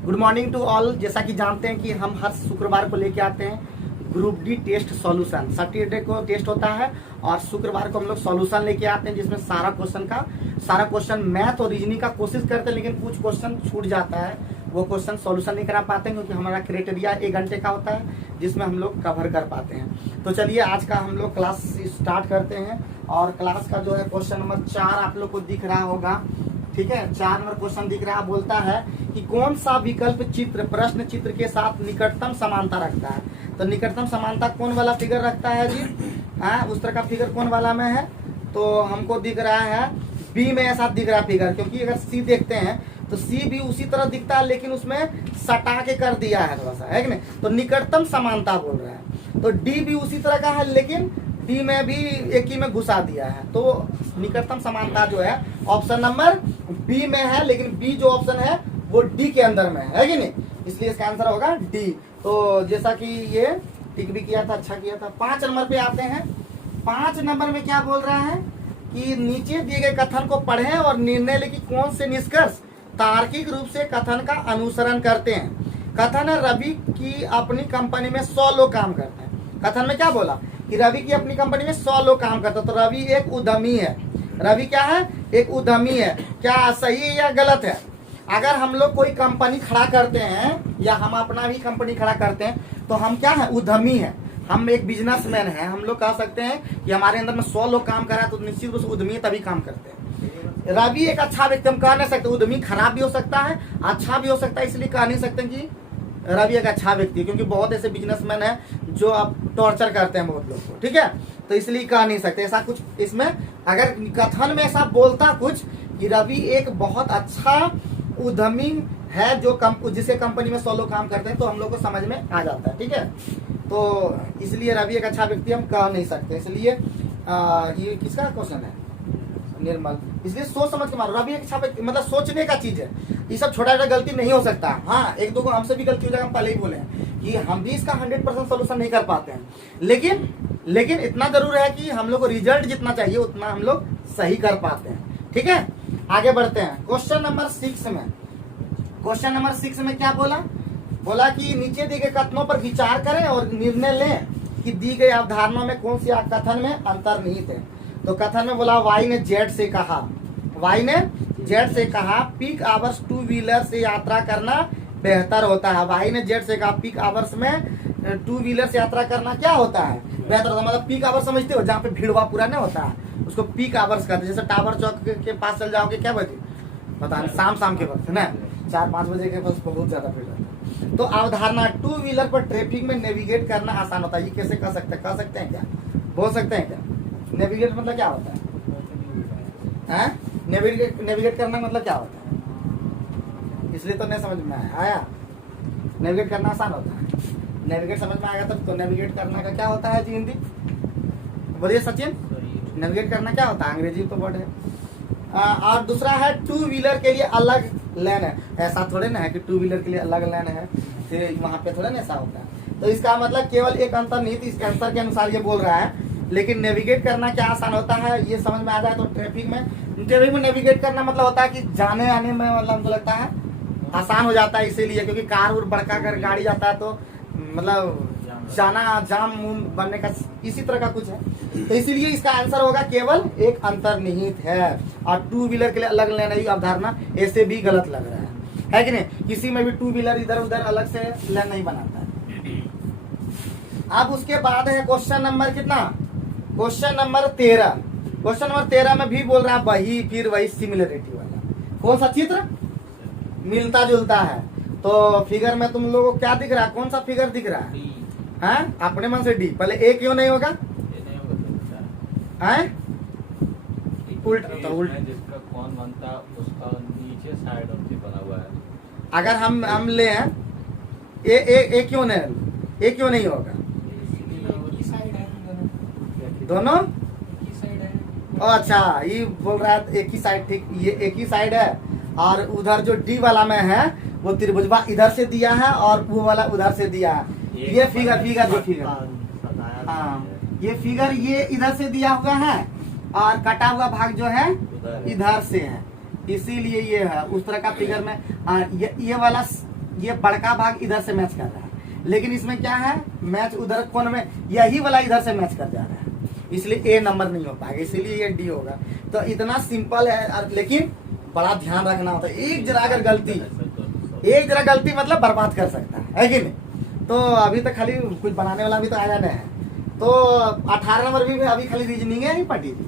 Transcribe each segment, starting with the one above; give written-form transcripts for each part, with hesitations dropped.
Good morning to all. जैसा कि जानते हैं कि हम हर शुक्रवार को लेके आते हैं group D test solution. Saturday को टेस्ट होता है और शुक्रवार को हम लोग सॉल्यूशन लेके आते हैं, जिसमें सारा क्वेश्चन मैथ और रीजनिंग का कोशिश करते हैं, लेकिन कुछ क्वेश्चन छूट जाता है, वो क्वेश्चन सॉल्यूशन नहीं करा पाते हैं क्योंकि हमारा क्राइटेरिया 1 घंटे का होता है जिसमें हम लोग कवर कर पाते हैं। तो चलिए आज का हम लोग क्लास स्टार्ट करते हैं और क्लास का जो है क्वेश्चन नंबर 4 आप लोग को दिख रहा होगा, ठीक है। 4 नंबर क्वेश्चन दिख रहा है, बोलता है कि कौन सा विकल्प चित्र प्रश्न चित्र के साथ निकटतम समानता रखता है। तो निकटतम समानता कौन वाला फिगर रखता है जी? उस तरह का फिगर कौन वाला में है? तो हमको दिख रहा है बी में ऐसा दिख रहा है फिगर, क्योंकि अगर सी देखते हैं तो सी भी उसी तरह दिखता है लेकिन उसमें सटा के कर दिया है थोड़ा सा, है कि नहीं? तो निकटतम समानता बोल रहा है। तो डी भी उसी तरह का है लेकिन डी में भी एक ही में घुसा दिया है। तो निकटतम समानता जो है ऑप्शन नंबर बी में है, लेकिन बी जो ऑप्शन है वो डी के अंदर में है कि नहीं? इसलिए इसका आंसर होगा डी। तो जैसा कि ये टिक भी किया था, अच्छा किया था। 5 नंबर पे आते हैं। 5 नंबर में क्या बोल रहा है कि नीचे दिए गए कथन को पढ़ें और निर्णय लें कि कौन से निष्कर्ष तार्किक रूप से कथन का अनुसरण करते हैं। कथन है रवि की अपनी कंपनी में 100 लोग काम करते हैं। कथन में क्या बोला कि रवि की अपनी कंपनी में 100 लोग काम करते हैं। तो रवि एक उद्यमी है। रवि क्या है? एक उद्यमी है। क्या सही है या गलत है? अगर हम लोग कोई कंपनी खड़ा करते हैं या हम अपना भी कंपनी खड़ा करते हैं तो हम क्या है? उद्यमी है। हम एक बिजनेसमैन है। हम लोग कह सकते हैं कि हमारे अंदर में 100 लोग काम कर रहा है तो निश्चित रूप से उद्यमी तभी काम करते हैं। रवि एक अच्छा व्यक्ति, हम कह नहीं सकते। उद्यमी खराब भी हो सकता है, अच्छा भी हो सकता है, इसलिए कह नहीं सकते कि रवि एक अच्छा व्यक्ति है, क्योंकि बहुत ऐसे बिजनेसमैन है जो अब टॉर्चर करते हैं बहुत लोग को, ठीक है। तो इसलिए कह नहीं सकते ऐसा कुछ। इसमें अगर कथन में ऐसा बोलता कुछ कि रवि एक बहुत अच्छा उद्यमी है जो जिसके कंपनी में 100 लोग काम करते हैं, तो हम लोग को समझ में आ जाता है, ठीक है। तो इसलिए रवि एक अच्छा व्यक्ति हम कह नहीं सकते। इसलिए ये किसका क्वेश्चन है? निर्मल। इसलिए सोच समझ के मारो। रवि एक अच्छा व्यक्ति मतलब सोचने का चीज है। ये सब छोटा छोटा गलती नहीं हो सकता। हाँ, एक दो को हमसे भी गलती हो जाएगा, हम पहले ही बोले हैं कि हम भी इसका 100% सोल्यूशन नहीं कर पाते हैं, लेकिन इतना जरूर है कि हम लोग को रिजल्ट जितना चाहिए उतना हम लोग सही कर पाते हैं, ठीक है। आगे बढ़ते हैं क्वेश्चन नंबर 6 में। क्वेश्चन नंबर 6 में क्या बोला कि नीचे दिए गए कथनों पर विचार करें और निर्णय लें कि दी गई अवधारणा में कौन सी कथन में अंतर्निहित है। तो कथन में बोला वाई ने जेड से कहा पीक आवर्स 2 व्हीलर से यात्रा करना बेहतर होता है। वाई ने जेड से कहा पीक आवर्स में 2 व्हीलर से यात्रा करना क्या होता है? बेहतर होता है। मतलब पीक आवर्स समझते हो, जहाँ पे भीड़ भाड़ पूरा नहीं होता है उसको पीक आवर्स कहते हैं। जैसे टावर चौक के पास चल जाओगे क्या बजे, पता नहीं, शाम के वक्त ना 4-5 बजे के पास बहुत ज्यादा भीड़ रहता है। तो अवधारणा 2 व्हीलर पर ट्रैफिक में नेविगेट करना आसान होता है। ये कैसे कह सकते हैं क्या? बोल सकते हैं क्या? नेविगेट मतलब क्या होता है? नेविगेट करना मतलब क्या होता है? इसलिए तो नहीं समझ में आया। नेविगेट करना आसान होता है। नेविगेट समझ में आएगा तब तो। नेविगेट करना का क्या होता है जी हिंदी? बोलिए सचिन, नेविगेट करना क्या होता है? अंग्रेजी तो वर्ड है। और दूसरा है 2 व्हीलर के लिए अलग लेन है। ऐसा थोड़े ना है कि 2 व्हीलर के लिए अलग लेन है, तो वहां पे थोड़ा ना ऐसा होता है। तो इसका मतलब केवल एक अंतर्निहित इस आंसर के अनुसार ये बोल रहा है। लेकिन नेविगेट करना क्या आसान होता है ये समझ में आ जाए तो ट्रैफिक में नेविगेट करना मतलब होता है कि जाने आने में मतलब हमको लगता है आसान हो जाता है। इसीलिए क्योंकि कार और बड़का अगर गाड़ी जाता है तो मतलब जाम बनने का इसी तरह का कुछ है। तो इसीलिए इसका आंसर होगा केवल एक अंतर्निहित है। और 2 व्हीलर के लिए अलग लेने की अवधारणा ऐसे भी गलत लग रहा है कि नहीं? किसी में भी 2 व्हीलर इधर उधर अलग से लेन नहीं बनाता है। अब उसके बाद है क्वेश्चन नंबर कितना? Question number 13। क्वेश्चन नंबर 13 में भी बोल रहा है वही सिमिलरिटी वाला। कौन सा चित्र मिलता जुलता है? तो फिगर में तुम लोगों को क्या दिख रहा है? कौन सा फिगर दिख रहा है? हाँ, अपने मन से डी। पहले ए क्यों नहीं होगा? उल्टा जिसका कौन बनता उसका नीचे साइड ऑफ बना हुआ है। अगर हम ले ए क्यों नहीं होगा? दोनों अच्छा, ये बोल रहा है एक ही साइड, ठीक। ये एक ही साइड है और उधर जो डी वाला में है वो त्रिभुजवा इधर से दिया है और वो वाला उधर से दिया है। ये फिगर हाँ, ये फिगर ये इधर से दिया हुआ है और कटा हुआ भाग जो है इधर से है, इसीलिए ये है। उस तरह का फिगर में ये वाला ये बड़का भाग इधर से मैच कर रहा है, लेकिन इसमें क्या है, मैच उधर कोण में यही वाला इधर से मैच कर जा रहा है, इसलिए ए नंबर नहीं हो पाएगा, इसीलिए ये डी होगा। तो इतना सिंपल है, लेकिन बड़ा ध्यान रखना होता है। एक जरा गलती मतलब बर्बाद कर सकता है कि नहीं। तो अभी तक खाली कुछ बनाने वाला भी तो आया नहीं है। तो 18 नंबर भी अभी खाली रीजनिंग है, नहीं पढ़ी थी।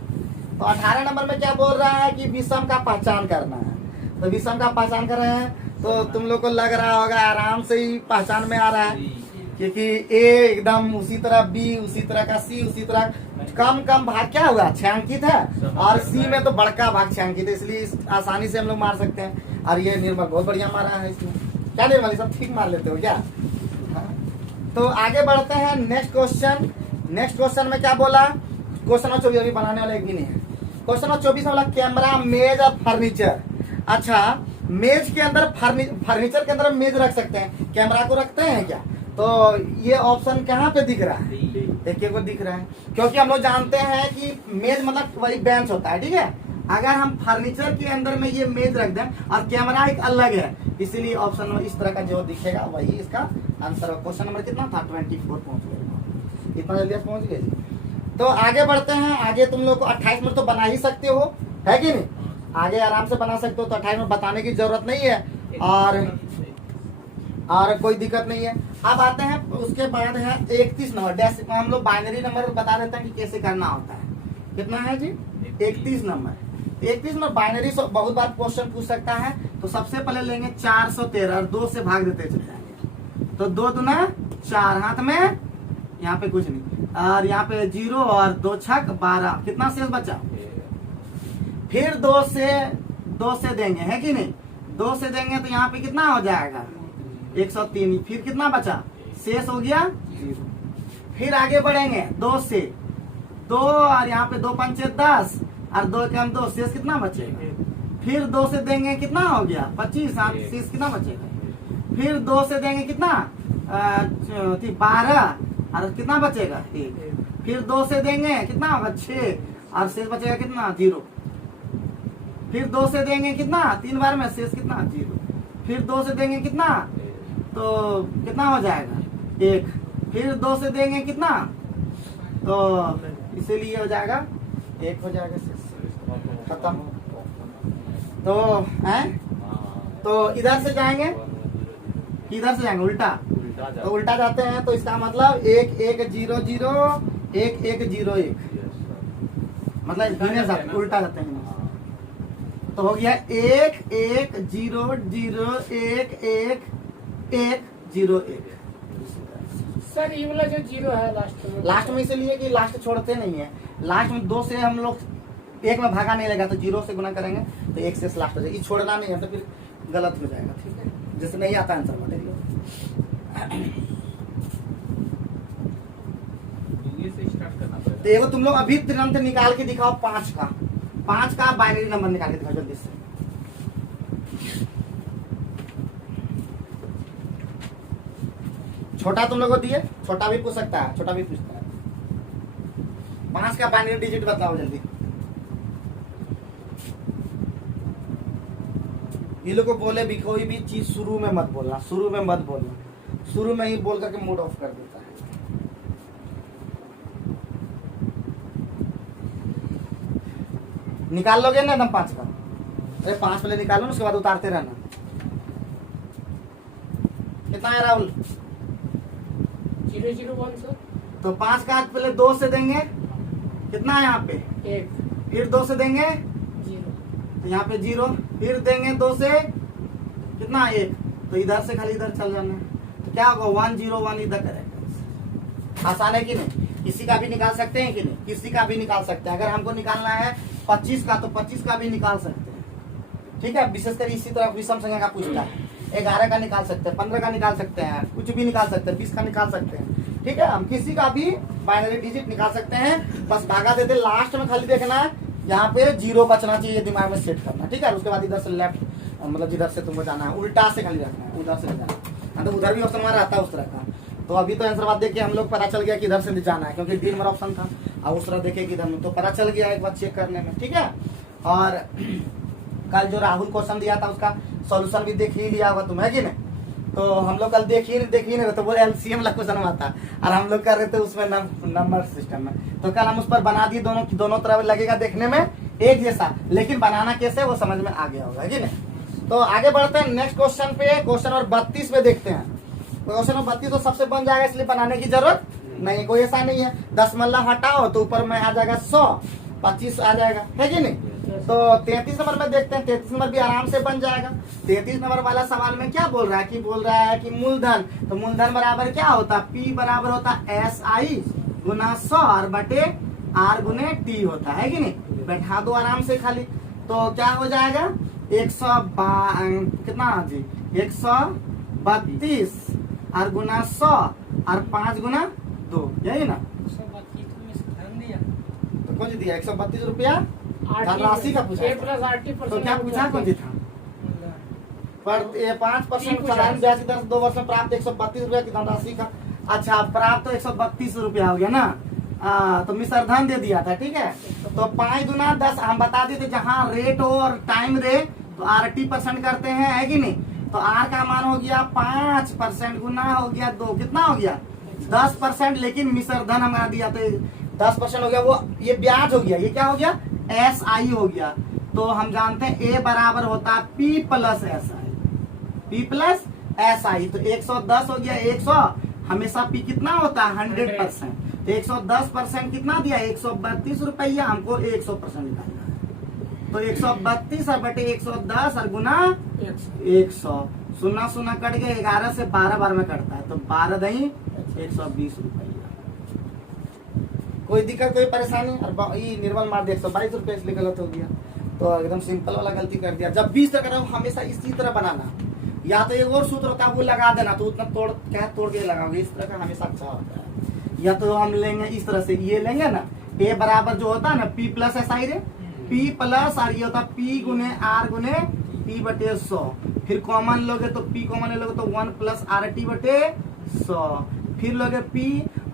तो 18 नंबर में क्या बोल रहा है कि विषम का पहचान करना है। तो विषम का पहचान कर रहे हैं, तो तुम लोग को लग रहा होगा आराम से ही पहचान में आ रहा है, क्योंकि ए एकदम उसी तरह, बी उसी तरह का, सी उसी तरह, कम भाग क्या होगा, छायांकित है, और सी में तो बड़का भाग छायांकित है, इसलिए आसानी से हम लोग मार सकते हैं। और ये निर्मल बहुत बढ़िया मारा है इसमें। क्या निर्मल, सब ठीक मार लेते हो क्या? तो आगे बढ़ते हैं नेक्स्ट क्वेश्चन। नेक्स्ट क्वेश्चन में क्या बोला, क्वेश्चन नंबर 24 अभी बनाने वाला एक भी नहीं है। क्वेश्चन नंबर 24 में बोला कैमरा, मेज और फर्नीचर। अच्छा, मेज के अंदर फर्नीचर के अंदर मेज रख सकते हैं, कैमरा को रखते हैं क्या? तो ये ऑप्शन कहाँ पे दिख रहा है, देखिए को दिख रहा है, क्योंकि हम लोग जानते हैं कि मेज मतलब वही बेंच होता है, ठीक है। अगर हम फर्नीचर के अंदर में ये मेज रख दें और कैमरा एक अलग है, इसीलिए ऑप्शन में इस तरह का जो दिखेगा वही इसका आंसर है। क्वेश्चन नंबर कितना था, 24 पहुंच गए, इतना जल्दी पहुंच गए। तो आगे बढ़ते हैं। आगे तुम लोग को 28 में तो बना ही सकते हो, है कि नहीं, आगे आराम से बना सकते हो। तो 28 में बताने की जरूरत नहीं है, और कोई दिक्कत नहीं है। अब आते हैं, उसके बाद है 31 नंबर। हम लोग बाइनरी नंबर बता देते हैं कि कैसे करना होता है। कितना है जी, 31 नंबर। 31 नंबर बाइनरी बहुत बार क्वेश्चन पूछ सकता है। तो सबसे पहले लेंगे 413 और 2 से भाग देते चले जाएंगे। तो 2 दूना 4, हाथ में यहाँ पे कुछ नहीं, और यहाँ पे 0 और 2 छक 12, कितना शेष बचा। फिर 2 से देंगे, है कि नहीं, 2 से देंगे तो यहाँ पे कितना हो जाएगा 103। फिर कितना बचा, शेष हो गया 0। फिर आगे बढ़ेंगे 2 से, 2 और यहाँ पे 2 पंचे 10 और 2 के हम 2, शेष कितना बचेगा। फिर 2 से देंगे कितना हो गया 25, शेष कितना बचेगा। फिर 2 से देंगे कितना 12 और कितना बचेगा 1। फिर 2 से देंगे कितना होगा 6 और शेष बचेगा कितना 0। फिर 2 से देंगे कितना 3 बार में, शेष कितना 0। फिर 2 से देंगे कितना, तो कितना हो जाएगा 1। फिर 2 से देंगे कितना, तो इसीलिए हो जाएगा 1 हो जाएगा, शेष खत्म। तो है, तो इधर से जाएंगे, इधर से जाएंगे उल्टा, तो उल्टा जाते हैं। तो इसका मतलब 1 1 0 0 1 1 0 1, मतलब उल्टा जाते हैं। तो हो गया 1 1 0 0 1 1 1 0 1। सर ये वाला जो 0 है लास्ट में इसलिए कि लास्ट छोड़ते नहीं है। लास्ट में 2 से हम लोग 1 में भागा नहीं लगा, तो 0 से गुना करेंगे तो 1 से लास्ट हो जाएगा। ये छोड़ना नहीं है, तो फिर गलत हो जाएगा, ठीक है। जैसे नहीं आता आंसर बताइए। तो एगो तुम लोग अभी तुरंत निकाल के दिखाओ 5 का बाइनरी नंबर निकाल के दिखाओ जल्दी से। छोटा तुम लोग को दिए, छोटा भी पूछ सकता है, छोटा भी पूछता है। 5 का बाइनरी डिजिट बताओ जल्दी। ये लोग को बोले भी कोई भी चीज शुरू में मत बोलना, शुरू में मत बोलना, शुरू में ही बोल करके मूड ऑफ कर देता है। निकाल लोगे ना एकदम 5 का, अरे 5 पहले निकालो ना, उसके बाद उतारते रहना। कितना है राहुल? 001 सर। तो 5 का हाथ पहले 2 से देंगे, कितना है यहाँ पे 1। फिर 2 से देंगे 0, तो यहाँ पे 0। फिर देंगे 2 से कितना 1, तो इधर से खाली इधर चल जाना है। तो क्या होगा 101 इधर करेक्ट। आसान है कि नहीं? किसी का भी निकाल सकते हैं कि नहीं, किसी का भी निकाल सकते हैं। अगर हमको निकालना है 25 का, तो 25 का भी निकाल सकते हैं, ठीक है। विशेषकर इसी तरह विषम संख्या का पूछता है, 11 का निकाल सकते हैं, 15 का निकाल सकते हैं, कुछ भी निकाल सकते हैं, 20 का निकाल सकते हैं, ठीक है। हम किसी का भी बाइनरी डिजिट निकाल सकते हैं, बस भागा देते। लास्ट में खाली देखना है यहाँ पे 0 बचना चाहिए, दिमाग में सेट करना, ठीक है। उसके बाद इधर से लेफ्ट, मतलब जिधर से तुमको जाना है उल्टा से खाली रखना है, उधर से जाना, तो उधर भी ऑप्शन हमारा आता है उस तरह का। तो अभी तो आंसर बात देख के हम लोग पता चल गया कि इधर से जाना है, क्योंकि 3 नंबर ऑप्शन था, और उस तरह देखे कि इधर में, तो पता चल गया एक बार चेक करने में, ठीक है। और कल जो राहुल क्वेश्चन दिया था उसका सॉल्यूशन भी देख ही लिया होगा तुम, है कि नहीं? तो हम लोग कल देख ही नहीं रहे, तो वो एलसीएम वाला क्वेश्चन हुआ था और हम लोग कर रहे थे उसमें नंबर सिस्टम में। तो कल हम उस पर बना दिए, दोनों तरफ लगेगा देखने में एक जैसा, लेकिन बनाना कैसे वो समझ में आ गया होगा कि नहीं। तो आगे बढ़ते हैं नेक्स्ट क्वेश्चन पे, क्वेश्चन नंबर 32 पे देखते हैं। क्वेश्चन नंबर 32 तो सबसे बन जाएगा, इसलिए बनाने की जरूरत नहीं, कोई ऐसा नहीं है। 10 मल्ला हटाओ तो ऊपर में आ जाएगा 100, 25 आ जाएगा, है कि नहीं। तो 33 नंबर में देखते हैं, 33 नंबर भी आराम से बन जाएगा। 33 नंबर वाला सवाल में क्या बोल रहा है कि मूलधन, तो मूलधन बराबर क्या होता है, P बराबर होता SI गुना 100 और बटे R गुने T होता है कि नहीं। बैठा दो आराम से खाली, तो क्या हो जाएगा 100 कितना जी 132 और गुना 100 और 5 गुना 2, यही ना। तो कौन सी दिया 132 रुपया धनराशि का पूछा था। तो क्या पूछा कौन सी था, पर 5% साधारण ब्याज की दर से 2 वर्ष में प्राप्त 132 रुपया की धनराशि का। अच्छा, प्राप्त तो 132 रुपया हो गया ना। तो मिश्र धन दे दिया था, ठीक है। तो 5 गुना 10 हम बता देते, जहाँ रेट और टाइम दे तो RT% करते हैं, है कि नहीं। तो R का मान हो गया 5% गुना हो गया 2, कितना हो गया 10%, लेकिन मिश्र धन हमारा दिया तो 10% हो गया, वो ये ब्याज हो गया, ये क्या हो गया SI हो गया। तो हम जानते हैं A बराबर होता है P प्लस SI, तो 110 हो गया 100, हमेशा P कितना होता है 100%, तो 110% कितना दिया 132 रुपया, हमको 100% निकालना है। तो 132 और बटे 110 और गुना 100, 0 कट गया, 11 से 12 बार में कटता है, तो 12 दही 120 रुपया। कोई दिक्कत कोई परेशानी, और ये निर्मल मार दे 122 रुपये, इसलिए गलत हो गया। तो एकदम सिंपल वाला गलती कर दिया। जब 20 तक रहो हमेशा इसी तरह बनाना, या तो एक और सूत्र होता है वो लगा देना, तो उतना तोड़ के लगाओगे, इस तरह का हमेशा अच्छा होता है। या तो हम लेंगे इस तरह से, ये लेंगे ना A बराबर जो होता है ना P प्लस SI रे, P प्लस और ये होता है P गुने R गुने P बटे 100, फिर कॉमन लोगे तो P कॉमन लोगे तो 1 प्लस RT बटे 100, फिर लोगे P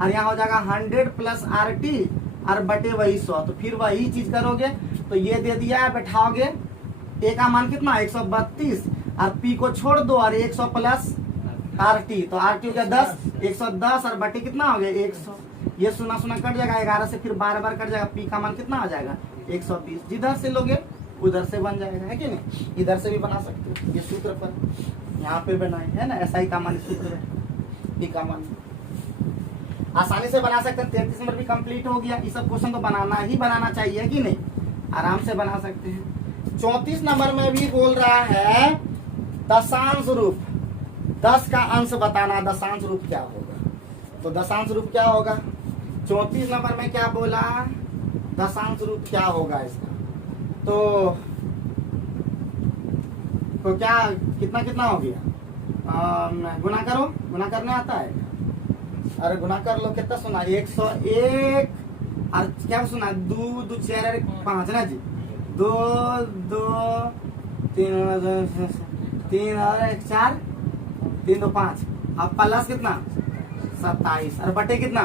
और यहाँ हो जाएगा 100 प्लस RT और बटे वही 100, तो फिर वही चीज करोगे। तो ये दे दिया है, बैठाओगे A का मान कितना 132 और P को छोड़ दो और 100 प्लस RT, तो RT हो गया 10, 110 और बटे कितना हो गया 100, ये 0 कट जाएगा, 11 से फिर 12 बार कट जाएगा, P का मान कितना आ जाएगा 120, जिधर से लोगे उधर से बन जाएगा, है कि नहीं। इधर से भी बना सकते हो, ये सूत्र पर यहाँ पे बनाए है ना, SI का मान सूत्र है, P का मान आसानी से बना सकते हैं। 33 नंबर भी कंप्लीट हो गया। ये सब क्वेश्चन तो बनाना चाहिए कि नहीं, आराम से बना सकते हैं। 34 नंबर में भी बोल रहा है दशांश रूप, 10 का अंश बताना, दशांश रूप क्या होगा। तो दशांश रूप क्या होगा, 34 नंबर में क्या बोला, दशांश रूप क्या होगा इसका। तो क्या कितना हो गया, गुना करो, गुना करने आता है, अरे गुना कर लो, कितना सुना 101 और क्या सुना 2 2 4 5 ना जी, 2 2 3 3 और 1 4 3 2 5, अब प्लस कितना 27 और बटे कितना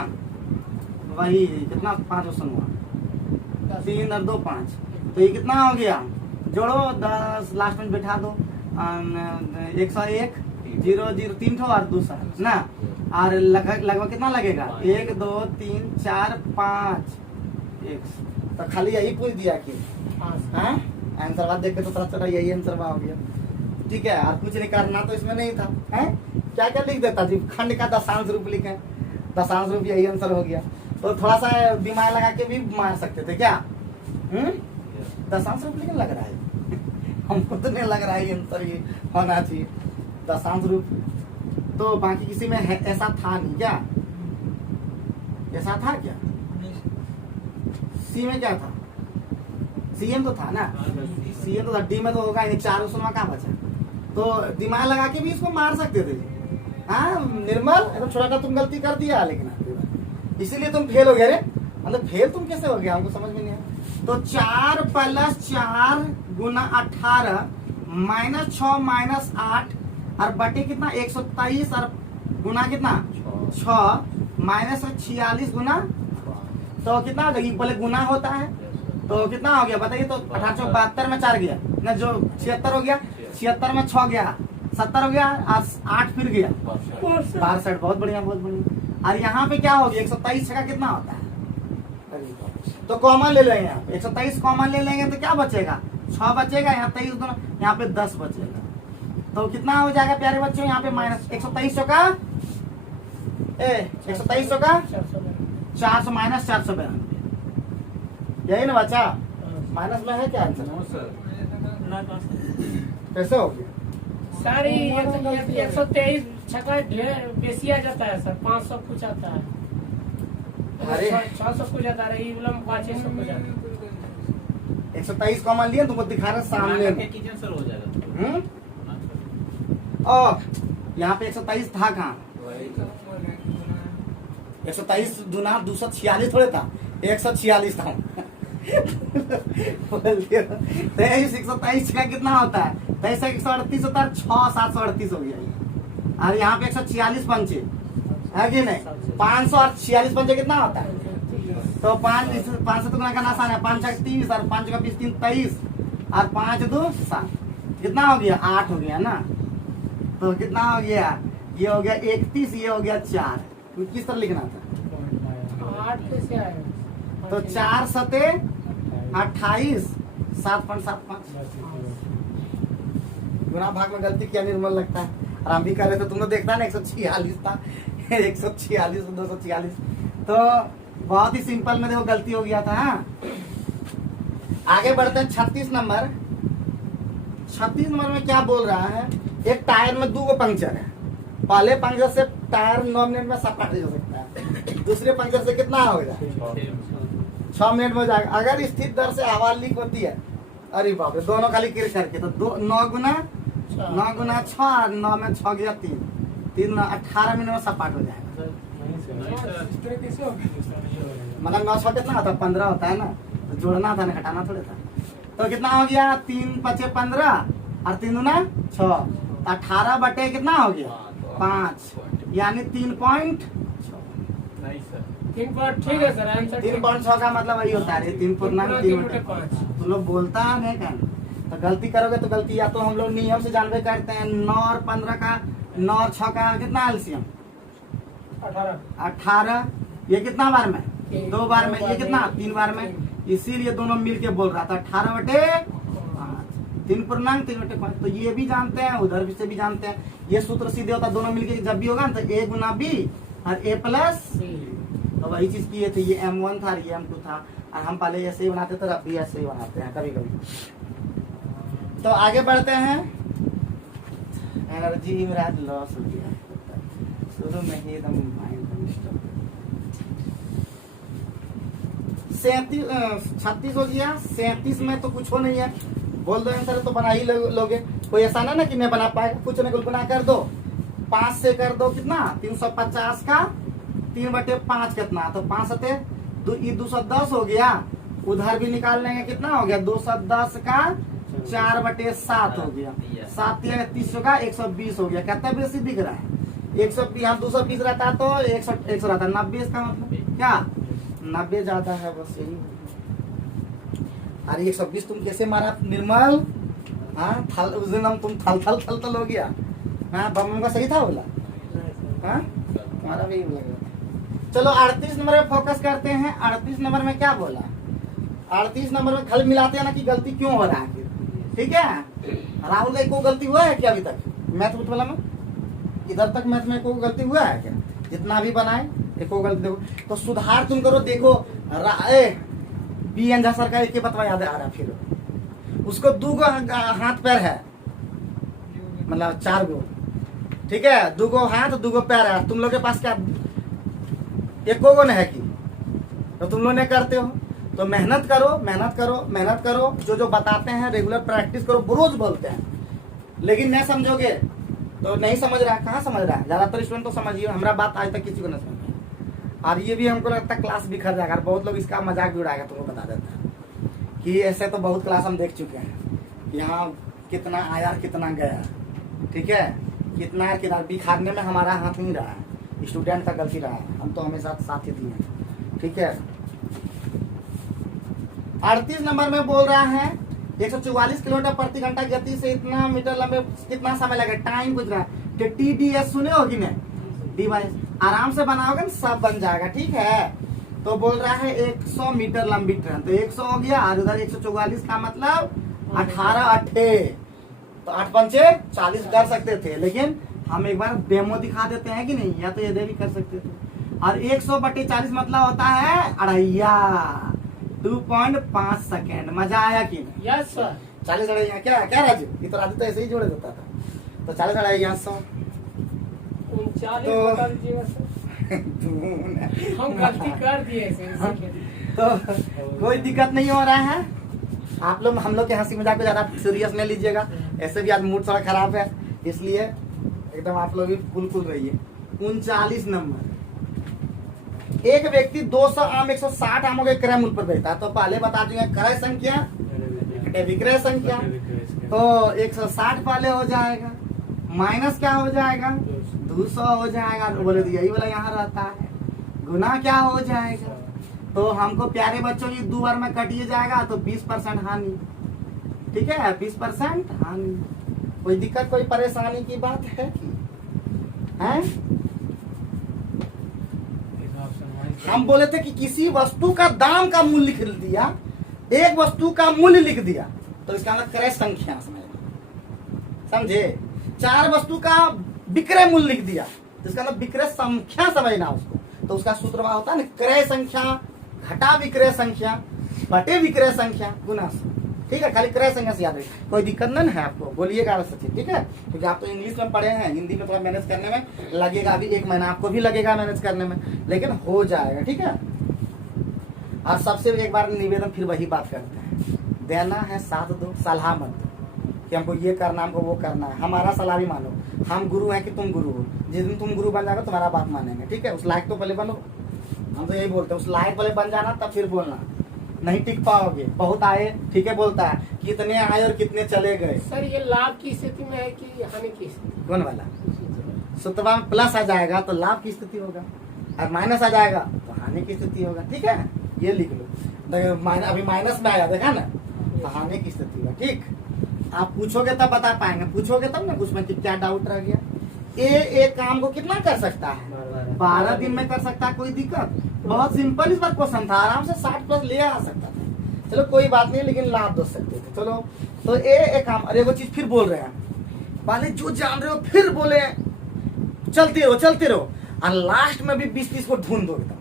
वही कितना 5 सुनवा 3 और 2 5, तो ये कितना हो गया, जोड़ो 10 लास्ट में बैठा दो, 101 0 0 3 ठो और दूसरा ना, और लगभग कितना लगेगा 1 2 3 4 5 1, तो खाली यही पूछ दिया कि आंसर बात देख के तो पता चला यही आंसर हो गया, ठीक है। और कुछ नहीं करना तो इसमें नहीं था, है क्या क्या लिख देता जी, खंड का दशांश रूप लिखे, दशांश रूप यही आंसर हो गया। तो थोड़ा सा दिमाग लगा के भी मार सकते थे क्या, दशांश रूप लेकिन लग रहा है हमको तो नहीं लग रहा है आंसर ये होना चाहिए दशांश रूप। तो बाकी किसी में ऐसा था नहीं क्या, ऐसा था क्या, सी में क्या था, सीएम तो था ना, सीएम तो था, डी में तो होगा नहीं, 4 उसमें कहाँ बचा। तो दिमाग लगा के भी इसको मार सकते थे। हाँ निर्मल, एकदम छोटा सा तुम गलती कर दिया, लेकिन इसीलिए तुम फेल हो गए रे, मतलब फेल तुम कैसे हो गया हमको समझ में नहीं आया। तो 4 + 4 गुना 18 -6 -8 और बटे कितना 123 और गुना कितना 6 -46 गुना, तो कितना हो गया, बोले गुना होता है तो कितना हो गया बताइए। तो 1872 में 4 गया ना, जो 76 हो गया, 76 में 6 गया 70 हो गया, 8 फिर गया, 62 62, बहुत बढ़िया बहुत बढ़िया। और यहाँ पे क्या हो गया, 123 का कितना होता है, तो कॉमन ले लेंगे यहाँ पे, 123 कॉमन ले लेंगे तो क्या बचेगा, 6 बचेगा, यहाँ 23 दोनों, यहाँ पे 10 बचेगा। तो कितना हो जाएगा प्यारे बच्चों, यहाँ पे माइनस 123 का 123 का 400 माइनस 492, यही ना बच्चा, माइनस में है क्या आंसर, नो सर कैसे हो गया, सर 123 छक्का ढेर बेसी आ जाता है सर, 500 कुछ आता है, अरे 600 कुछ आता है, ये वाला 500 कुछ आता है। 123 कॉमन लिए तुमको दिखा रहे सामने, कीजिए सर, हो जाएगा। यहाँ पे 123 था कहाँ, वही 123 दुना 246 थोड़े था, 146 था। 123 का कितना होता है, 138 होता है, 6 738 हो गया। और यहाँ पे 146 पंचे है कि नहीं, 500 और 46 पंचे कितना होता है, तो 5 से तो गुना करना आसान है, 5 6 30 और 5 का 20 3 23 और 5 2 7, कितना हो गया, 8 हो गया ना। तो कितना हो गया, ये हो गया 31, ये हो गया 4, किस तरह लिखना था, 8 कैसे आएगा, तो 4 सते 28, 7.75, गुना भाग में गलती किया निर्मल लगता है, और हम भी कर रहे थे, तुम लोग देखता ना 146 था, 146 246, तो बहुत ही सिंपल में देखो गलती हो गया था। हाँ? आगे बढ़ते हैं 36 नंबर। 36 नंबर में क्या बोल रहा है, एक टायर में 2 पंक्चर है, पहले पंक्चर से टायर 9 मिनट में सपाट हो सकता है, दूसरे पंक्चर से कितना होगा, 6 मिनट में हो जाएगा। अगर स्थिर दर से हवा लीक होती है, अरे बाप रे, दोनों खाली क्लियर करके, तो 9 गुना 6, 9 में 6 गया 3 18 मिनट में सपाट हो जाएगा। मतलब 9 कितना होता है, 15 होता है ना, तो जोड़ना था ना, घटाना थोड़ा था। तो कितना हो गया, 3 5 15 और 3 गुना 6, 18 बटे कितना हो गया, 5, यानी 3.6। नहीं सर, 3 ठीक है सर, आंसर 3.6 का मतलब वही होता है, 3 पूर्णांक 3/5। तुम लोग बोलता है नहीं कहना, तो गलती करोगे तो गलती, या तो हम लोग नियम से जानबे करते हैं, 9 और 15 का, 9 और 6 का कितना एलसीएम, 18, ये कितना बार में, 2 बार में, ये कितना 3 बार में, इसीलिए दोनों मिलके बोल रहा था 18 बटे 5, 3 पूर्णांक 3/5। तो ये भी जानते हैं, उधर से भी जानते हैं, ये सूत्र सीधे होता है, दोनों मिलके जब भी होगा ना, तो A गुना B और A प्लस, तो वही चीज किए थे, ये M1 था, ये M2 था, और हम पहले ऐसे ही बनाते थे, अब भी ऐसे ही बनाते हैं कभी कभी। तो आगे बढ़ते हैं, एनर्जी मेरा लॉस हो गया शुरू में ही एकदम, 36 हो गया। 37 में तो कुछ हो नहीं है, बोल दो आंसर तो बना ही लोगे, कोई ऐसा ना कि नहीं बना पाएगा, कुछ न कुछ बना कर दो। 5 से कर दो कितना, 350 का 3/5 कितना, तो 5 सते 210 हो गया, उधर भी निकाल लेंगे, कितना हो गया, 210 का 4/7 हो गया, 7 30 का 120 हो गया, कितना बेसी दिख रहा है, 120, यहाँ 220 रहता तो 100 रहता, 90 इसका मतलब क्या, 90 ज्यादा है, बस यही। अरे 120 तुम कैसे मारा निर्मल, हाँ उस दिन हम तुम थल हो गया, हाँ बम का सही था बोला, हाँ तुम्हारा भी लगा। चलो 38 नंबर में फोकस करते हैं। 38 नंबर में क्या बोला, 38 नंबर में खल मिलाते हैं ना कि गलती क्यों हो रहा है, ठीक है। राहुल का कोई गलती हुआ है क्या अभी तक मैथ वाला में, इधर तक मैथ में कोई गलती हुआ है क्या, जितना भी बनाए एको गलती देखो, तो सुधार तुम करो, देखो बी एन झा सर का एक बतवा याद आ रहा, फिर उसको 2 हाथ पैर है, मतलब 4 गो, ठीक है, 2 हाथ 2 पैर है, तुम लोग के पास क्या एको गो नहीं है कि, तो तुम लोग नहीं करते हो, तो मेहनत करो मेहनत करो मेहनत करो, जो बताते हैं रेगुलर प्रैक्टिस करो, रोज बोलते हैं, लेकिन नहीं समझोगे तो नहीं समझ रहा है, कहाँ समझ रहा है, ज्यादातर स्टूडेंट तो समझिए, हमारा बात आज तक किसी को नहीं समझ, और ये भी हमको लगता है क्लास बिखर जाएगा, बहुत लोग इसका मजाक भी उड़ाएगा, तुमको बता देता है कि ऐसे तो बहुत क्लास हम देख चुके हैं, यहाँ कितना आया कितना गया, ठीक है, कितना है कितना बिखारने में हमारा हाथ नहीं रहा है, स्टूडेंट का गलती रहा है, हम तो हमेशा साथ ही दिए, ठीक है। 38 नंबर में बोल रहा है 144 किलोमीटर प्रति घंटा गति से इतना मीटर लंबे कितना समय लगेगा, टाइम पूछ रहा है। तो TDS सुने हो कि नहीं, डिवाइस आराम से बनाओगे ना सब बन जाएगा, ठीक है। तो बोल रहा है 100 मीटर लंबी ट्रेन, तो 100 हो गया और उधर 144 का मतलब 18 अट्ठे, तो 8 पंचे 40 कर सकते थे, लेकिन हम एक बार डेमो दिखा देते हैं कि नहीं, या तो ये भी कर सकते थे। और 100/40 मतलब होता है अढ़ैया, 2.5 सेकेंड। मजा आया कि नहीं? Yes sir. 40 अढ़ैया क्या क्या राजू, ये तो राजू तो ऐसे ही जोड़े देता था। तो 40 अढ़ैया 100 39 तो- बता दीजिएगा सर, हम गलती कर दिए सर। तो कोई दिक्कत नहीं हो रहा है। आप लोग हम लोग के हंसी मजाक को ज्यादा सीरियस नहीं लीजिएगा, ऐसे भी आज मूड थोड़ा खराब है, इसलिए एकदम आप लोग भी बिल्कुल रहिए। 39 नंबर, एक व्यक्ति 200 आम 160 आमों के क्रय मूल्य पर बेचता है। तो पहले बता दूंगा क्रय संख्या विक्रय संख्या, तो 160 पहले हो जाएगा, माइनस क्या हो जाएगा 200 हो जाएगा, तो बोले यही वाला यहाँ रहता है, गुना क्या हो जाएगा। तो हमको प्यारे बच्चों की 2 बार में कटिए जाएगा, तो 20% हानि, ठीक है, 20% हानि। कोई दिक्कत कोई परेशानी की बात है कि है? हम बोले थे कि किसी वस्तु का दाम का मूल्य लिख दिया, एक वस्तु का मूल्य लिख दिया, तो इसका मतलब क्रय संख्या समझे। 4 वस्तु का विक्रय मूल्य लिख दिया, तो इसका मतलब विक्रय संख्या समझना उसको। तो उसका सूत्र होता है ना, क्रय संख्या घटा विक्रय संख्या बटे विक्रय संख्या गुना 100, ठीक है। खाली क्रय संख्या से याद रखिए, कोई दिक्कत नहीं है आपको, बोलिएगा सचिन, ठीक है। क्योंकि आप तो इंग्लिश में पढ़े हैं, हिंदी में थोड़ा मैनेज करने में लगेगा, अभी 1 महीना आपको भी लगेगा मैनेज करने में, लेकिन हो जाएगा, ठीक है। और सबसे एक बार निवेदन फिर वही बात करते हैं, देना है साथ दो, सलाह मत दो कि हमको ये करना हमको वो करना है। हमारा सलाह भी मानो, हम गुरु हैं कि तुम गुरु हो, जिस दिन तुम गुरु बन जाओगे तुम्हारा बात मानेंगे, ठीक है। उस लायक तो पहले बनो, हम तो यही बोलते हैं, उस लायक पहले बन जाना तब फिर बोलना, नहीं टिक पाओगे। बहुत आए, ठीक है, बोलता है कितने आए और कितने चले गए। सर ये लाभ की स्थिति में है कि हानि की स्थिति? कौन वाला सूत्रवा में प्लस आ जाएगा तो लाभ की स्थिति होगा, और माइनस आ जाएगा तो हानि की स्थिति होगा, ठीक है। ये लिख लो, अभी माइनस में आया, देखा ना, तो हानि की स्थिति होगा, ठीक। आप पूछोगे तब बता पाएंगे, पूछोगे तब ना उसमें कि क्या डाउट रह गया। एक काम को कितना कर सकता है, 12 दिन में कर सकता है, कोई दिक्कत। बहुत सिंपल इस बार क्वेश्चन था, आराम से 60+ ले आ सकता था, चलो कोई बात नहीं, लेकिन लाभ दो सकते थे। चलो तो एक काम, अरे वो चीज फिर बोल रहे हैं, पहले जो जान रहे हो फिर बोले, चलते रहो और लास्ट में भी 20-30 को ढूंढ दो एकदम।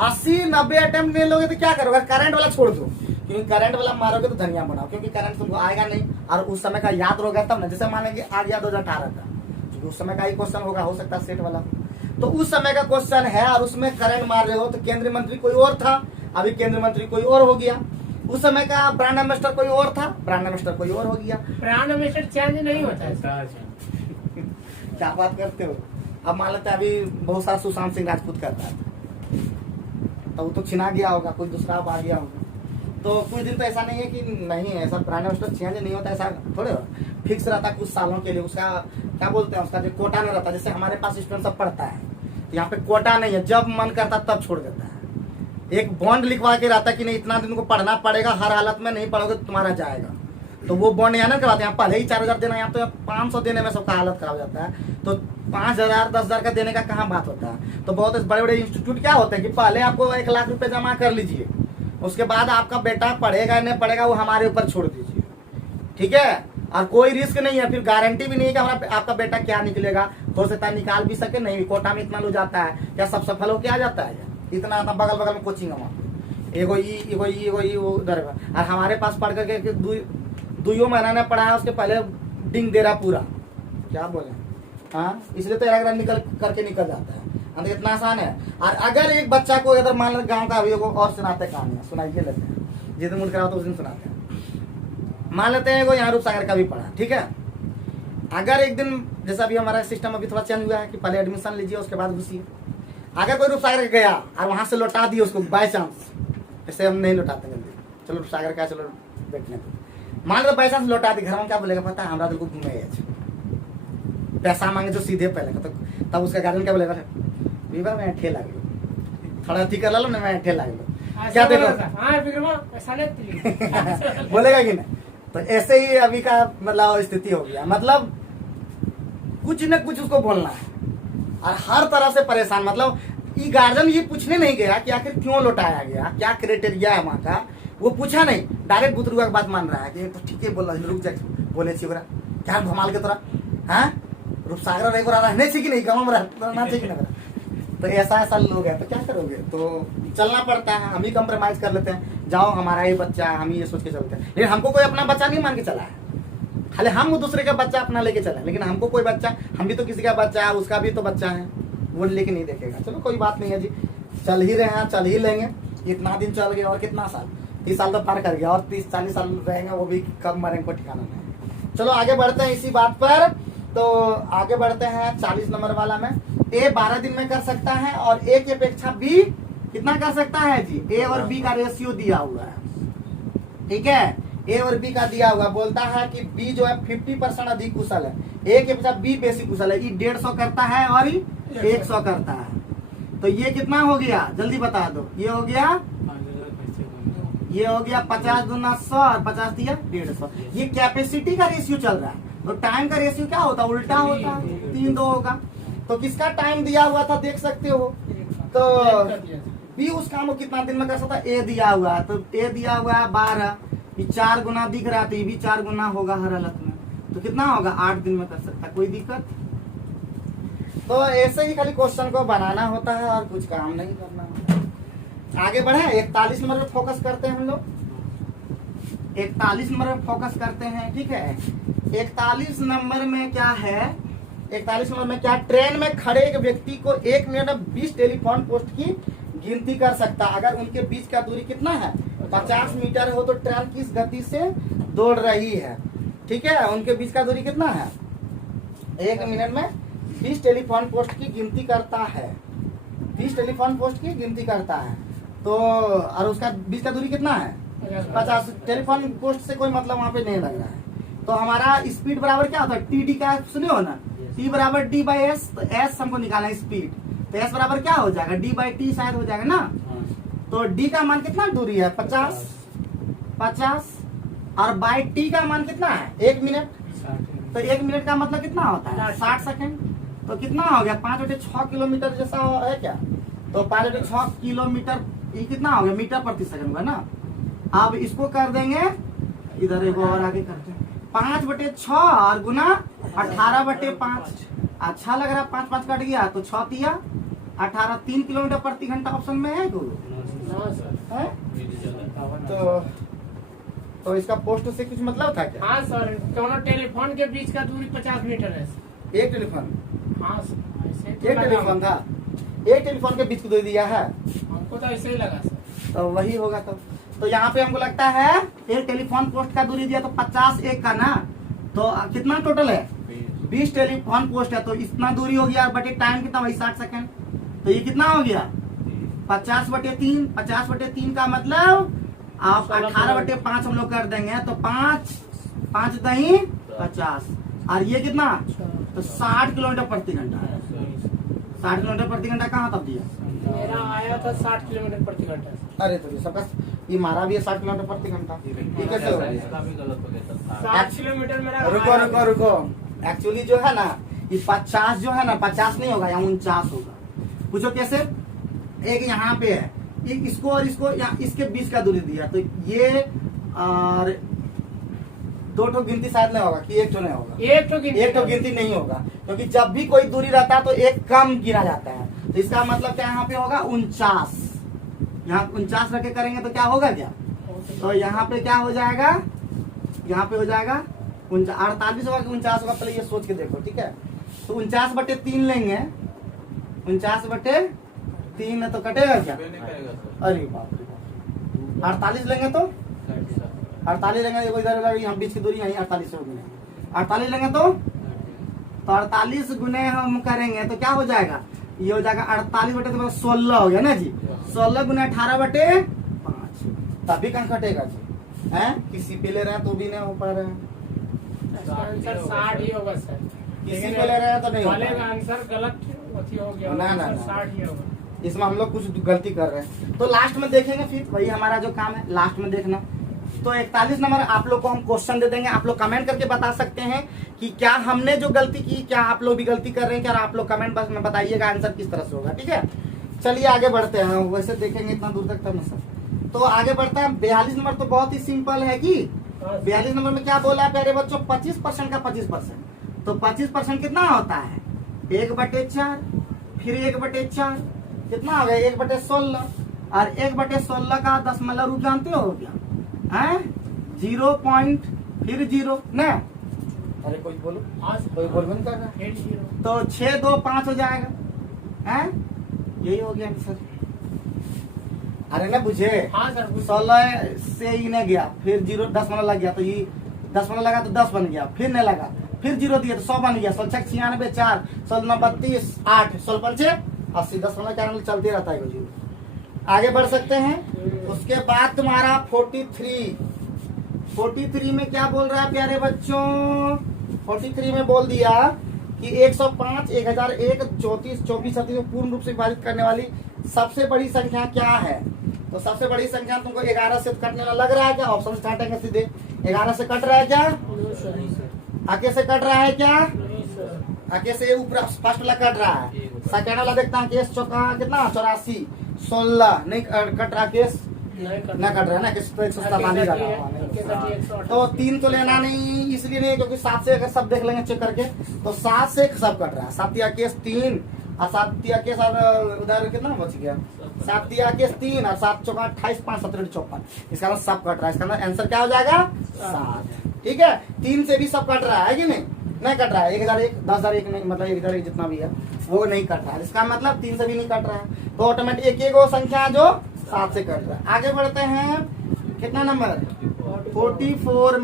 80-90 अटेम्प्ट नहीं लोगे तो क्या करोगे, करंट वाला छोड़ दो, क्योंकि करंट वाला मारोगे तो धनिया बनाओ, क्योंकि करंट तुमको आएगा नहीं, और उस समय का याद होगा तब ना। जैसे मान लेंगे आ गया 2018 का, क्योंकि उस समय का ही क्वेश्चन होगा, हो सकता है सेट वाला, तो उस समय का क्वेश्चन है और उसमें करंट मार रहे हो, तो केंद्रीय मंत्री कोई और था, अभी केंद्रीय मंत्री कोई और हो गया। उस समय का ब्रांड एम्बेसडर कोई और था, ब्रांड एम्बेसडर कोई और हो गया। ब्रांड एम्बेसडर चेंज नहीं होता है सर। क्या बात करते हो। अब मान लेते हैं अभी बहुत सारा सुशांत सिंह राजपूत करता है, तो वो तो छिना गया होगा, कोई दूसरा आ गया होगा। तो कुछ दिन तो ऐसा नहीं है कि नहीं है, ऐसा ब्रांड एम्बेसडर चेंज नहीं होता, ऐसा थोड़े फिक्स रहता है कुछ सालों के लिए। उसका क्या बोलते हैं, उसका जो कोटा नहीं रहता, जैसे हमारे पास स्टूडेंट सब पढ़ता है, यहाँ पे कोटा नहीं है, जब मन करता तब छोड़ देता है। एक बॉन्ड लिखवा के रहता है कि नहीं इतना दिन को पढ़ना पड़ेगा, हर हालत में नहीं पढ़ोगे तो तुम्हारा जाएगा, तो वो बॉन्ड यहाँ ना करवाते हैं। पहले ही 4000 देना, यहाँ तो 500 देने में सबका हालत खराब हो जाता है, तो 5000 10,000 का देने का कहाँ बात होता है। तो बहुत बड़े बड़े इंस्टीट्यूट क्या होते हैं कि पहले आपको 1 लाख रुपए जमा कर लीजिए, उसके बाद आपका बेटा पढ़ेगा नहीं पढ़ेगा वो हमारे ऊपर छोड़ दीजिए, ठीक है। और कोई रिस्क नहीं है, फिर गारंटी भी नहीं है कि हमारा आपका बेटा क्या निकलेगा, हो सकता है निकाल भी सके, नहीं कोटा में इतना लो जाता है, क्या सब सफल होके आ जाता है, इतना बगल बगल में कोचिंग है, एगो ई वो उधर। और हमारे पास पढ़ करके 2 महीना ने पढ़ाया, उसके पहले डिंग दे रहा पूरा, क्या बोले, हाँ, इसलिए तो एरा निकल करके निकल जाता है, इतना आसान है। और अगर एक बच्चा को अगर मान लो गाँव का अभी और सुनाते कहानियां सुनाइए लेते हैं, जिस दिन मूड खराब तो उस दिन सुनाते हैं। मान लेते हैं यहाँ रूपसागर का भी पढ़ा, ठीक है। अगर एक दिन जैसा भी हमारा सिस्टम अभी थोड़ा चेंज हुआ है कि पहले एडमिशन लीजिए उसके बाद घुसिए, अगर कोई रूपसागर गया और वहां से लौटा दिए उसको बाय चांस, जैसे हम नहीं लौटाते जल्दी, चलो रूपसागर का चलो बैठने को, मान लो बाय चांस लौटा दी, घर में क्या बोलेगा पता है, हमारा दिल को घूमे पैसा मांगे जो सीधे पहले, तो तब उसका गार्जियन क्या बोलेगा, विवाह में ठेला गलो थोड़ा अथी कर लो ना, मैं ठेला गलो, क्या देखो हाँ विक्रमा ऐसा नहीं बोलेगा कि नहीं। तो ऐसे ही अभी का मतलब स्थिति हो गया, मतलब कुछ न कुछ उसको बोलना है और हर तरह से परेशान। मतलब ये गार्जियन ये पूछने नहीं गया कि आखिर क्यों लौटाया गया, क्या क्राइटेरिया है वहाँ का, वो पूछा नहीं, डायरेक्ट बुतरुआ की बात मान रहा है कि तो ठीक है बोल रहा है, रुक जा बोले छी ओकरा क्या घुमाल के तोरा हाँ रूपसागर रह रहने चाहिए कि नहीं, गाँव में रहना चाहिए कि नहीं। तो ऐसा लोग है तो क्या करोगे, तो चलना पड़ता है, हम ही कंप्रोमाइज कर लेते हैं, जाओ हमारा ही बच्चा, हम ही ये सोच के चलते हैं। लेकिन हमको कोई अपना बच्चा नहीं मान के चला है, खाली हम दूसरे का बच्चा अपना लेके चले, लेकिन हमको कोई बच्चा, हम भी तो किसी का बच्चा है, उसका भी तो बच्चा है, वो लेके नहीं देखेगा। चलो कोई बात नहीं है जी, चल ही रहे हैं, चल ही लेंगे, इतना दिन चल गया और कितना साल, 30 साल तो पार कर गया और 30-40 साल रहेंगे, वो भी कब मरेंगे को ठिकाना नहीं। चलो आगे बढ़ते हैं इसी बात पर, तो आगे बढ़ते हैं 40 नंबर वाला में। ए 12 दिन में कर सकता है और ए की अपेक्षा बी कितना कर सकता है जी, ए और बी का रेशियो दिया हुआ है, ठीक है, ए और बी का दिया हुआ, बोलता है कि बी जो है 50% अधिक कुशल है, ए के अपेक्षा बी बेसी कुशल है, ये 150 करता है और ये 100 करता है। तो ये कितना हो गया जल्दी बता दो, ये हो गया 50 दूना 100 और 50 दिया 150। ये कैपेसिटी का रेशियो चल रहा है, तो टाइम का रेशियो क्या होता है, उल्टा होता है, 3-2 होगा। तो किसका टाइम दिया हुआ था देख सकते हो, तो बी उस काम को कितना दिन में कर सकता है, ए दिया हुआ है, तो ए दिया हुआ है 12, ये 4 गुना दिख रहा है, तो ये भी 4 गुना होगा हर हालत में, तो कितना होगा 8 दिन में कर सकता है, कोई दिक्कत। तो ऐसे ही खाली क्वेश्चन को बनाना होता है और कुछ काम नहीं करना होता। आगे बढ़े 41 नंबर पे फोकस करते हैं हम लोग, 41 नंबर पे फोकस करते हैं, ठीक है। 41 नंबर में क्या है, 41 नंबर में क्या, ट्रेन में खड़े एक व्यक्ति को 1 मिनट में 20 टेलीफोन पोस्ट की गिनती कर सकता है, अगर उनके बीच का दूरी कितना है 50 मीटर हो, तो ट्रेन किस गति से दौड़ रही है, ठीक है, उनके बीच का दूरी कितना है, 1 मिनट में 20 टेलीफोन पोस्ट की गिनती करता है, 20 टेलीफोन पोस्ट की गिनती करता है, तो और उसका बीच का दूरी कितना है 50। टेलीफोन पोस्ट से कोई मतलब वहां पे नहीं लग रहा है, तो हमारा स्पीड बराबर क्या होता है, टी डी का सुने हो ना, टी बराबर डी बाई एस, तो एस हमको निकालना है स्पीड, तो एस बराबर क्या हो जाएगा, डी बाई टी शायद हो जाएगा ना, तो डी का मान कितना दूरी है 50 और बाई टी का मान कितना है 1 मिनट, तो 1 मिनट का मतलब कितना होता है 60 सेकेंड, तो कितना हो गया 5/6 किलोमीटर जैसा है क्या, तो 5/6 किलोमीटर ये कितना हो गया मीटर प्रति सेकंड होगा ना। अब इसको कर देंगे इधर एक और आगे करते हैं, 5/6 और गुना 18/5, अच्छा लग रहा है, 5 कट गया तो 6 दिया 18, 3 किलोमीटर प्रति घंटा ऑप्शन में है है? तो इसका पोस्ट से कुछ मतलब था क्या, हाँ सर, दोनों टेलीफोन के बीच का दूरी 50 मीटर है, एक टेलीफोन, हाँ ऐसे तो एक टेलीफोन था, एक टेलीफोन के बीच को दे दिया है, हमको तो ऐसे ही लगा सर, तो वही होगा। तो यहाँ पे हमको लगता है एक टेलीफोन पोस्ट का दूरी दिया तो 50 एक का ना, तो कितना टोटल है 20 टेलीफोन पोस्ट है, तो इतना दूरी हो गया, बटे टाइम कितना वही 60 सेकंड, तो ये कितना हो गया 50/3, 50/3 का मतलब आप 18/5 हम लोग कर देंगे, तो 5 दही 50, और ये कितना तो 60 किलोमीटर प्रति घंटा है, 60 किलोमीटर प्रति घंटा कहाँ तब दिया, मेरा आया था 60 किलोमीटर प्रति घंटा। अरे तो ये सबका ये मारा भी है 60 किलोमीटर प्रति घंटा, ठीक है। तो इसका भी गलत हो गया था, 60 किलोमीटर मेरा रुको एक्चुअली जो है ना ये 50 जो है ना 50 नहीं होगा, यहाँ 49 होगा, पूछो कैसे, एक यहाँ पे है, एक इसको और इसको यहाँ इसके बीच का दूरी दिया, तो ये और 2 ठो गिनती शायद नहीं होगा कि 1 ठो नहीं होगा, एक ठो गिनती नहीं होगा, क्योंकि जब भी कोई दूरी रहता है तो एक कम गिना जाता है, तो इसका मतलब क्या यहाँ पे होगा 49, यहाँ 49 रख के करेंगे तो क्या होगा क्या, तो यहाँ पे क्या हो जाएगा, यहाँ पे हो जाएगा 48 होगा कि 49 होगा, पहले ये सोच के देखो, ठीक है। तो 49/3 लेंगे, 49/3 है तो कटेगा क्या, नहीं करेगा सर, अरे बाप रे बाप, 48 लेंगे तो 48 लेंगे, देखो इधर उधर यहाँ बीच की दूरी यहीं 48 हो गई, 48 लेंगे तो 48 गुने हम करेंगे तो क्या हो जाएगा, ये हो जाएगा 48/16 हो गया ना जी, 16 गुना 18/5, तभी कहाँ कटेगा जी, है किसी पे ले रहे हैं तो भी नहीं हो पा रहे हैं, आंसर 60 ही होगा सर, किसी पे ले रहे हैं तो नहीं हो पा वाले रहा का है। आंसर गलत अथी हो गया, ना, ना, आंसर ना। 60 ही होगा। इसमें हम लोग कुछ गलती कर रहे हैं। तो लास्ट में देखेंगे, फिर वही हमारा जो काम है लास्ट में देखना। तो 41 नंबर आप लोग को हम क्वेश्चन दे देंगे, आप लोग कमेंट करके बता सकते हैं कि क्या हमने जो गलती की, क्या आप लोग भी गलती कर रहे हैं क्या, आप लोग कमेंट बॉक्स में बताइएगा आंसर किस तरह से होगा। ठीक है, चलिए आगे बढ़ते हैं। वैसे देखेंगे इतना दूर तक तब सर। तो आगे बढ़ता है 42 नंबर, तो बहुत ही सिंपल है कि 42 नंबर में क्या बोला है प्यारे बच्चों, 25% का 25%। तो 25% कितना होता है 1/4, फिर 1/4 कितना हो गया 1/16, और 1/16 का दशमलव रूप जानते हो क्या है 0 पॉइंट फिर 0 ना। अरे कोई बोलो, कोई बोलबो नहीं कर रहा। तो 6 2 5 हो जाएगा है, यही हो गया आंसर। अरे ना बुझे, हाँ सर 16 से ही नहीं गया, फिर 0 दशमलव लग गया, तो ये दशमलव लगा तो 10 बन गया, फिर नहीं लगा, फिर 0 दिया तो 100 बन गया, 16 96 4 16 32 8 16 5 80 दशमलव क्या चलते रहता है 0। आगे बढ़ सकते हैं। उसके बाद तुम्हारा 43 में क्या बोल रहा है प्यारे बच्चों, 43 में बोल दिया कि 105 1001 34 24 37 को पूर्ण रूप से विभाजित करने वाली सबसे बड़ी संख्या क्या है। तो सबसे बड़ी संख्या तुमको 11 से कटने वाला लग रहा है क्या, ऑप्शन काटेंगे सीधे। 11 से कट रहा है क्या, आगे से कट रहा है क्या, आगे से ऊपर फर्स्ट वाला कट रहा है, सेकंड वाला देखता है केस चौका कितना 84 16 नहीं कट रहा, केस ना कट रहा है ना, किस तो 147 का रहा। तो 3 तो लेना नहीं, इसलिए नहीं क्योंकि 7 से अगर सब देख लेंगे चेक करके, तो 7 से सब कट रहा है। 7 या केस 3 और 7 या केस और उधर कितना बच गया 7 या केस 3 और 7 चौका 28 5 17 54, इसका मतलब सब कट रहा है। इसका मतलब आंसर क्या हो जाएगा 7। ठीक है, 3 से भी सब कट रहा है कि नहीं कट रहा है। 1001 10,001 नहीं, मतलब 1001 जितना भी है वो नहीं कट रहा है, इसका मतलब 3 से भी नहीं कट रहा है। तो ऑटोमेटिक एक वो संख्या जो 7 से कट रहा है। आगे बढ़ते हैं, कितना नंबर 44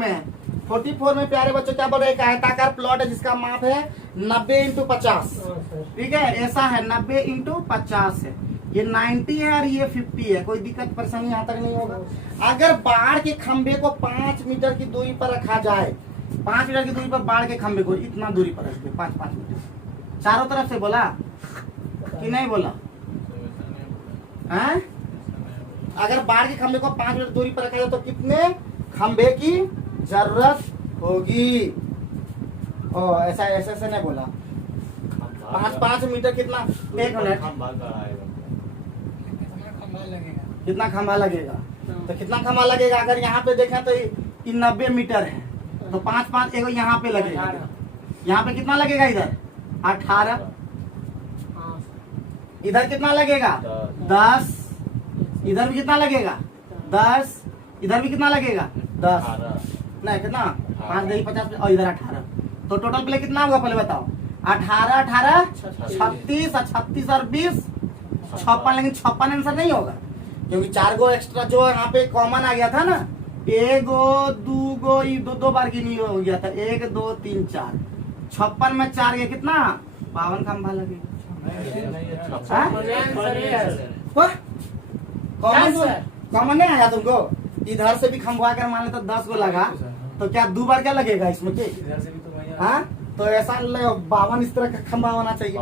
में प्यारे बच्चों क्या बोल रहे हैं, आयताकार प्लॉट है जिसका माप है 90 × 50। ठीक है, ऐसा है 90 × 50 है, ये 90 है और ये 50 है, कोई दिक्कत परेशानी यहाँ तक नहीं होगा। अगर बाढ़ के खंबे को 5 मीटर की दूरी पर रखा जाए, 5 मीटर की दूरी पर बाढ़ के खंबे को इतना दूरी पर रखते 5 मीटर चारों तरफ से, बोला कि नहीं बोला है। अगर बाढ़ के खंबे को 5 मीटर दूरी पर रखा जाए तो कितने खंबे की जरूरत होगी। ओ ऐसा ऐसे नहीं बोला, 5 मीटर कितना, 1 मिनट कितना खंबा लगेगा, तो कितना खंबा लगेगा। अगर यहाँ पे देखें तो ये 90 मीटर है, तो 5 5 एगो यहाँ पे लगेगा, यहाँ पे कितना लगेगा इधर 18, इधर कितना लगेगा 10, इधर भी कितना लगेगा 10, इधर भी कितना लगेगा 10 नहीं कितना 5 दही 50 और इधर 18, तो टोटल प्ले कितना होगा पहले बताओ। 18 18 36 और 36 और 20 56, लेकिन 56 आंसर नहीं होगा क्योंकि 4 गो एक्स्ट्रा जो यहाँ पे कॉमन आ गया था ना, 1 2 गो ये 2 बार गिनी हो गया था, 1 2 3 4 56 में 4 ये कितना 52 खंभा लगेगा। कॉमन नहीं आया तुमको, इधर से भी खंभवा कर मान लेते 10 गो लगा तो क्या 2 बार क्या लगेगा इसमें के, हाँ तो ऐसा 52 इस तरह का खंभा होना चाहिए।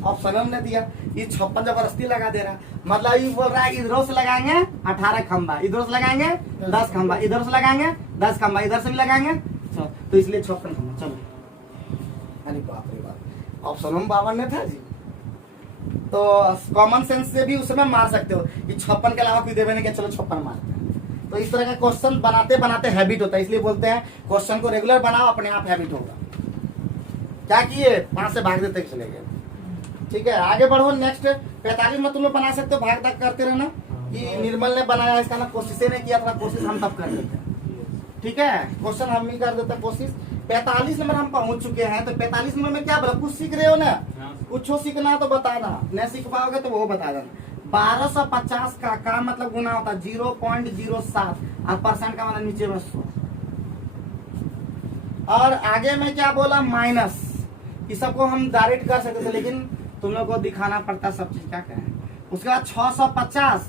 ऑप्शन ने दिया, ये 56 जबरदस्ती लगा दे रहा है, मतलब ये बोल रहा है इधरों से लगाएंगे 18 खंभा, इधर से लगाएंगे 10 खंभा, इधर से लगाएंगे 10 खंभा, इधर से भी लगाएंगे तो इसलिए 56 खंभा। चलो अरे बाप रे बाप, ऑप्शन में 52 ने था जी। तो कॉमन सेंस से भी उसमें मार सकते हो कि 56 के अलावा कोई देवे नहीं, चलो 56 मारते हैं। तो इस तरह का क्वेश्चन बनाते बनाते हैबिट होता है, इसलिए बोलते हैं क्वेश्चन को रेगुलर बनाओ, अपने आप हैबिट होगा। क्या किए 5 से भाग देते चले गए। ठीक है, आगे बढ़ो। नेक्स्ट 45 में तुम लोग बना सकते हो, भाग तक करते रहना। कि निर्मल ने बनाया, इसका ना कोशिश नहीं किया था, कोशिश हम तब कर देते हैं। ठीक है, क्वेश्चन हम ही कर देते हैं कोशिश। 45 नंबर हम पहुंच चुके हैं। तो 45 नंबर में क्या बोला, कुछ सीख रहे हो ना, कुछ सीखना तो बताना, नहीं सीख पाओगे तो वो बता देना। 1250 का मतलब गुना होता है 0.07 और परसेंट का मतलब नीचे में 100। और आगे में क्या बोला माइनस, इस सबको हम डायरेक्ट कर सकते थे लेकिन तुम लोग को दिखाना पड़ता सब चीज, क्या करें। उसके बाद 650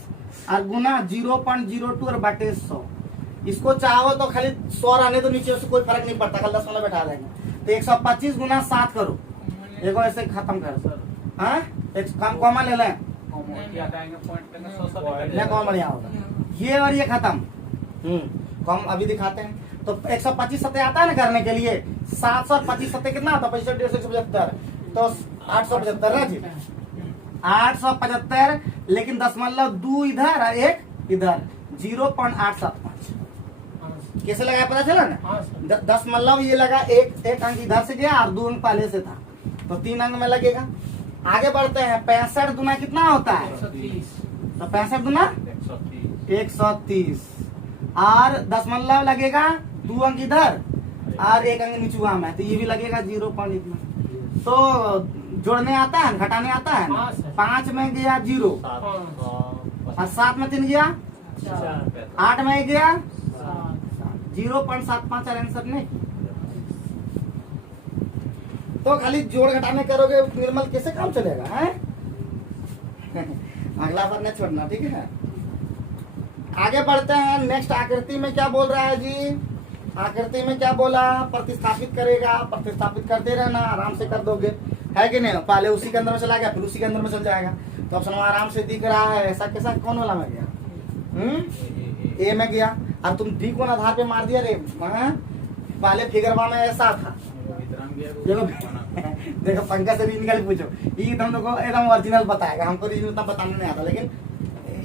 और गुना 0.02 और बटे 100। इसको चाहो तो खाली 100 रहने तो नीचे से कोई फर्क नहीं पड़ता, खाली 10 बैठा देंगे। तो 125 गुना 7 करो, एगो ऐसे खत्म कर हाँ एक काम कॉमन ले लें, क्या हटाएंगे पॉइंट लेंगे 100 ये कौन बढ़िया होगा, ये और ये खत्म। कम अभी दिखाते हैं। तो 125 सतह आता है ना करने के लिए, 725 सतह कितना आता है, 65 175, तो 875 ना जी, 875, लेकिन 10 इधर और 1 इधर, 0.875। कैसे लगाया पता चला ना, हाँ सर। 10 ये लगा, एक अंक इधर से गया और 2 अंक पहले से था, तो 3 अंक में लगेगा। आगे बढ़ते हैं, 65 दुना कितना होता है, 130। तो 65 दुना 130, और 10 लगेगा, 2 अंक इधर और 1 अंक निचुआ में, तो ये भी लगेगा 0 पॉइंट इतना। तो जोड़ने आता है, घटाने आता है, हाँ सर। 5 में गया 0, और 7 में 3 गया, 8 में गया 0.75 आंसर नहीं। तो खाली जोड़ घटाने करोगे निर्मल, कैसे काम चलेगा है? अगला बार नहीं छोड़ना, ठीक है। आगे बढ़ते हैं, नेक्स्ट आकृति में क्या बोल रहा है जी, आकृति में क्या बोला, प्रतिस्थापित करेगा, प्रतिस्थापित करते रहना, आराम से कर दोगे, है कि नहीं। पहले उसी के अंदर में चला गया, फिर उसी के अंदर में चल जाएगा, तो ऑप्शन आराम से दिख रहा है। ऐसा कैसा, कौन वाला में गया, ए में गया, अब तुम डी को आधार पे मार दिया रे, पहले फिगरवा में ऐसा था। देखो पंकज से भी निकल पूछो, ये तुम लोग को एकदम ओरिजिनल बताएगा, हमको ओरिजिनल उतना बताने नहीं आता, लेकिन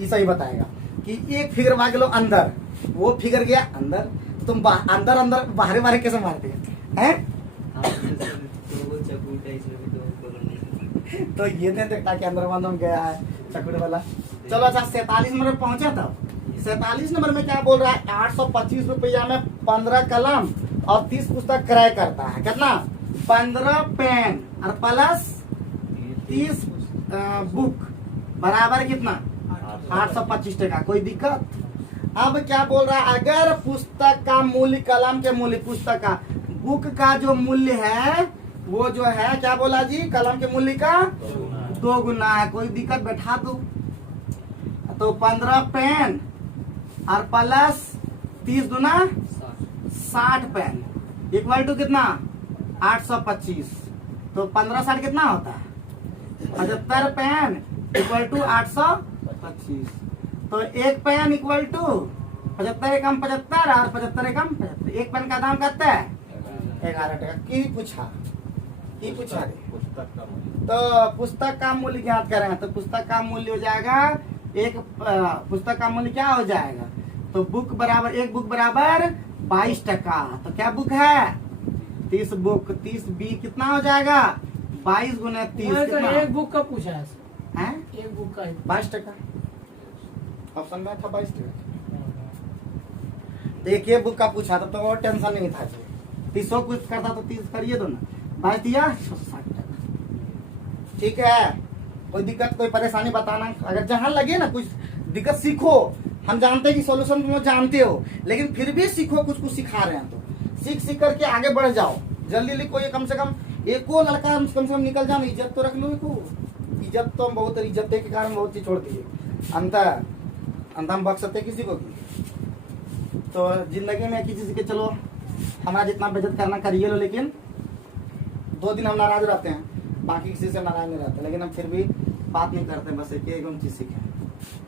ये सही बताएगा कि एक फिगर वहां लो अंदर, वो फिगर गया अंदर, तो तुम अंदर अंदर बाहर बाहर कैसे मारते हैं? तो ये नहीं देखता कि अंदर बंद गया है चकुरे वाला। चलो अच्छा, 47 नंबर पहुंचा था। 47 नंबर में क्या बोल रहा है, 825 रुपया में 15 कलम और 30 पुस्तक क्रय करता है। कितना, 15 पेन और प्लस 30 बुक बराबर कितना, 825 टका। कोई दिक्कत? अब क्या बोल रहा है, अगर पुस्तक का मूल्य, कलम के मूल्य, पुस्तक का, बुक का जो मूल्य है वो जो है, क्या बोला जी, कलम के मूल्य का 2 गुना है। कोई दिक्कत, बैठा दो। तो 15 पेन और प्लस 30 गुना 60 पेन इक्वल टू कितना, 825। तो 15 कितना होता है, 75 पेन इक्वल टू 825। तो एक पेन इक्वल टू 75 एकम 75 और 75 एकम 75। एक पेन का दाम कितना है, 11 टका। की पूछा रे, तो पुस्तक का मूल्य ज्ञात करें, तो पुस्तक का मूल्य हो जाएगा, एक पुस्तक का मूल्य क्या हो जाएगा, तो बुक बराबर, एक बुक बराबर 22 टका। तो क्या बुक है, 30 बुक, 30 बी कितना हो जाएगा, 22 गुने 30 कितना, एक बुक का पूछा है सर, हैं? एक बुक का 22 टका ऑप्शन में था, 22 टका। तो एक ये बुक का पूछा था, तो और टेंशन नहीं था। 30 कुछ करता तो 30 करिए दो ना, 22 दिया 60 टका। ठीक है, कोई दिक्कत, कोई परेशानी बताना, अगर जहां लगे ना कुछ दिक्कत सीखो। हम जानते हैं कि सॉल्यूशन तुम जानते हो, लेकिन फिर भी सीखो, कुछ सिखा रहे हैं तो सीख करके आगे बढ़ जाओ जल्दी। कोई कम से कम एको लड़का कम से कम निकल जाओ, इज्जत तो रख लो। इज्जत तो हम बहुत, इज्जत के कारण बहुत चीज छोड़ दिए, अंत हम बक सकते किसी को। तो जिंदगी में किसी के, चलो हमारा जितना बेइज्जत करना करिए लो, लेकिन 2 दिन हम नाराज रहते हैं, बाकी किसी से नाराज नहीं रहते, लेकिन हम फिर भी बात नहीं करते। बस एक चीज सीखे,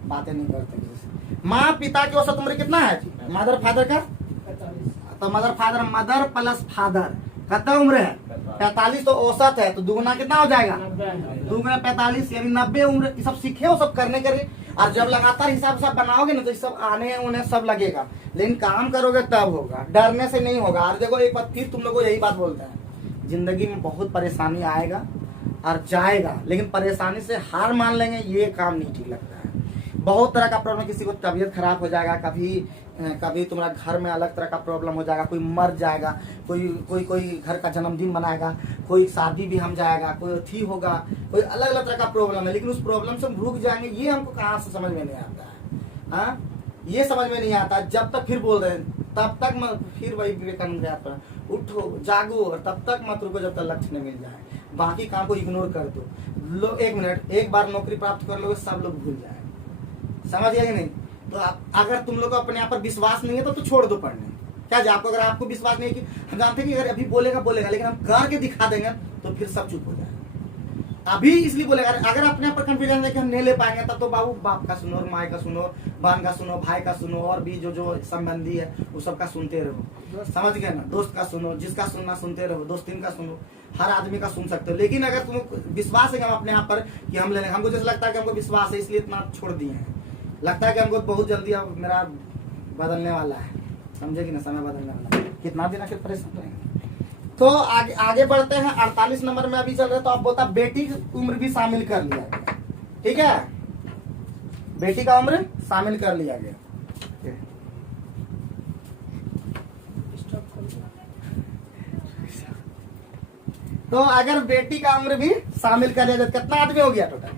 बातें नहीं करते किसी से। माँ पिता की औसत उम्र कितना है, मदर फादर का, 45। तो mother father, mother plus father कितना उम्र है, 45। तो औसत है, तो दुगुना कितना हो जाएगा, 2 गुना 45 यानी 90 उम्र। ये सब सीखे हो, सब करने करे, और जब लगातार हिसाब सब बनाओगे ना, तो ये सब आने उन्हें सब लगेगा, लेकिन काम करोगे तब होगा, डरने से नहीं होगा। और देखो एक बार फिर तुम लोग को यही बात बोलता है, जिंदगी में बहुत परेशानी आएगा और जाएगा, लेकिन परेशानी से हार मान लेंगे, ये काम नहीं ठीक लगता है। बहुत तरह का प्रॉब्लम, किसी को तबीयत खराब हो जाएगा, कभी तुम्हारा घर में अलग तरह का प्रॉब्लम हो जाएगा, कोई मर जाएगा, कोई घर का जन्मदिन मनाएगा, कोई शादी भी हम जाएगा, कोई अथी होगा, कोई अलग अलग तरह का प्रॉब्लम है, लेकिन उस प्रॉब्लम से हम रुक जाएंगे, ये हमको कहाँ से समझ में नहीं आता है। हाँ, ये समझ में नहीं आता। जब तक फिर बोल रहे हैं तब तक मत, फिर वही विवेकानंद याद पर, उठो जागो और तब तक मत रुको जब तक लक्ष्य न मिल जाए। बाकी काम को इग्नोर कर दो। लो 1 मिनट, एक बार नौकरी प्राप्त कर लोगे, सब लोग भूल जाए, समझ गए कि नहीं। तो अगर तुम लोग को अपने आप पर विश्वास नहीं है तो छोड़ दो पढ़ने। क्या जी, आपको अगर आपको विश्वास नहीं है, कि हम जानते हैं कि अगर अभी बोलेगा, लेकिन हम करके दिखा देंगे तो फिर सब चुप हो जाएगा। अभी इसलिए बोलेगा, अगर अपने ऊपर कॉन्फिडेंस है कि हम नहीं ले पाएंगे तब तो बाबू बाप का सुनो, माँ का सुनो, बहन का सुनो, भाई का सुनो, और भी जो जो संबंधी है वो सबका सुनते रहो। समझ गए ना? दोस्त का सुनो, जिसका सुनना सुनते रहो, दोस्तीन का सुनो, हर आदमी का सुन सकते हो। लेकिन अगर तुम्हें विश्वास है कि हम अपने आप पर कि हम ले लेंगे, हमको जैसे लगता है कि हमको विश्वास है इसलिए इतना छोड़ दिए हैं, लगता है कि हमको बहुत जल्दी अब मेरा बदलने वाला है, समझे कि ना, समय बदलने वाला है, कितना दिन आखिर परेशान रहेंगे। तो आगे बढ़ते हैं। 48 नंबर में अभी चल रहे, तो आप बोलता बेटी की उम्र भी शामिल कर लिया गया, ठीक है, बेटी का उम्र शामिल कर लिया गया। तो अगर बेटी का उम्र भी शामिल कर लिया जाए, कितना आदमी हो गया टोटल?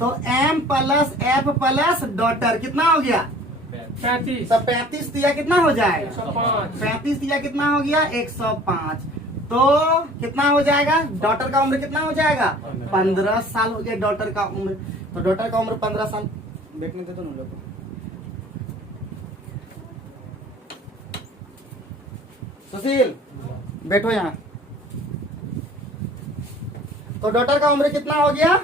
तो M plus F plus daughter कितना हो गया? 35। तो 35 दिया कितना हो जाएगा? 105। 35 दिया कितना हो गया? 105। तो कितना हो जाएगा? डॉटर का उम्र कितना हो जाएगा? 15 साल हो गया डॉटर का उम्र। तो डॉटर का उम्र 15 साल। बैठने दे दो ना लोग। सुशील बैठो यहाँ। तो डॉटर का उम्र कितना हो गया?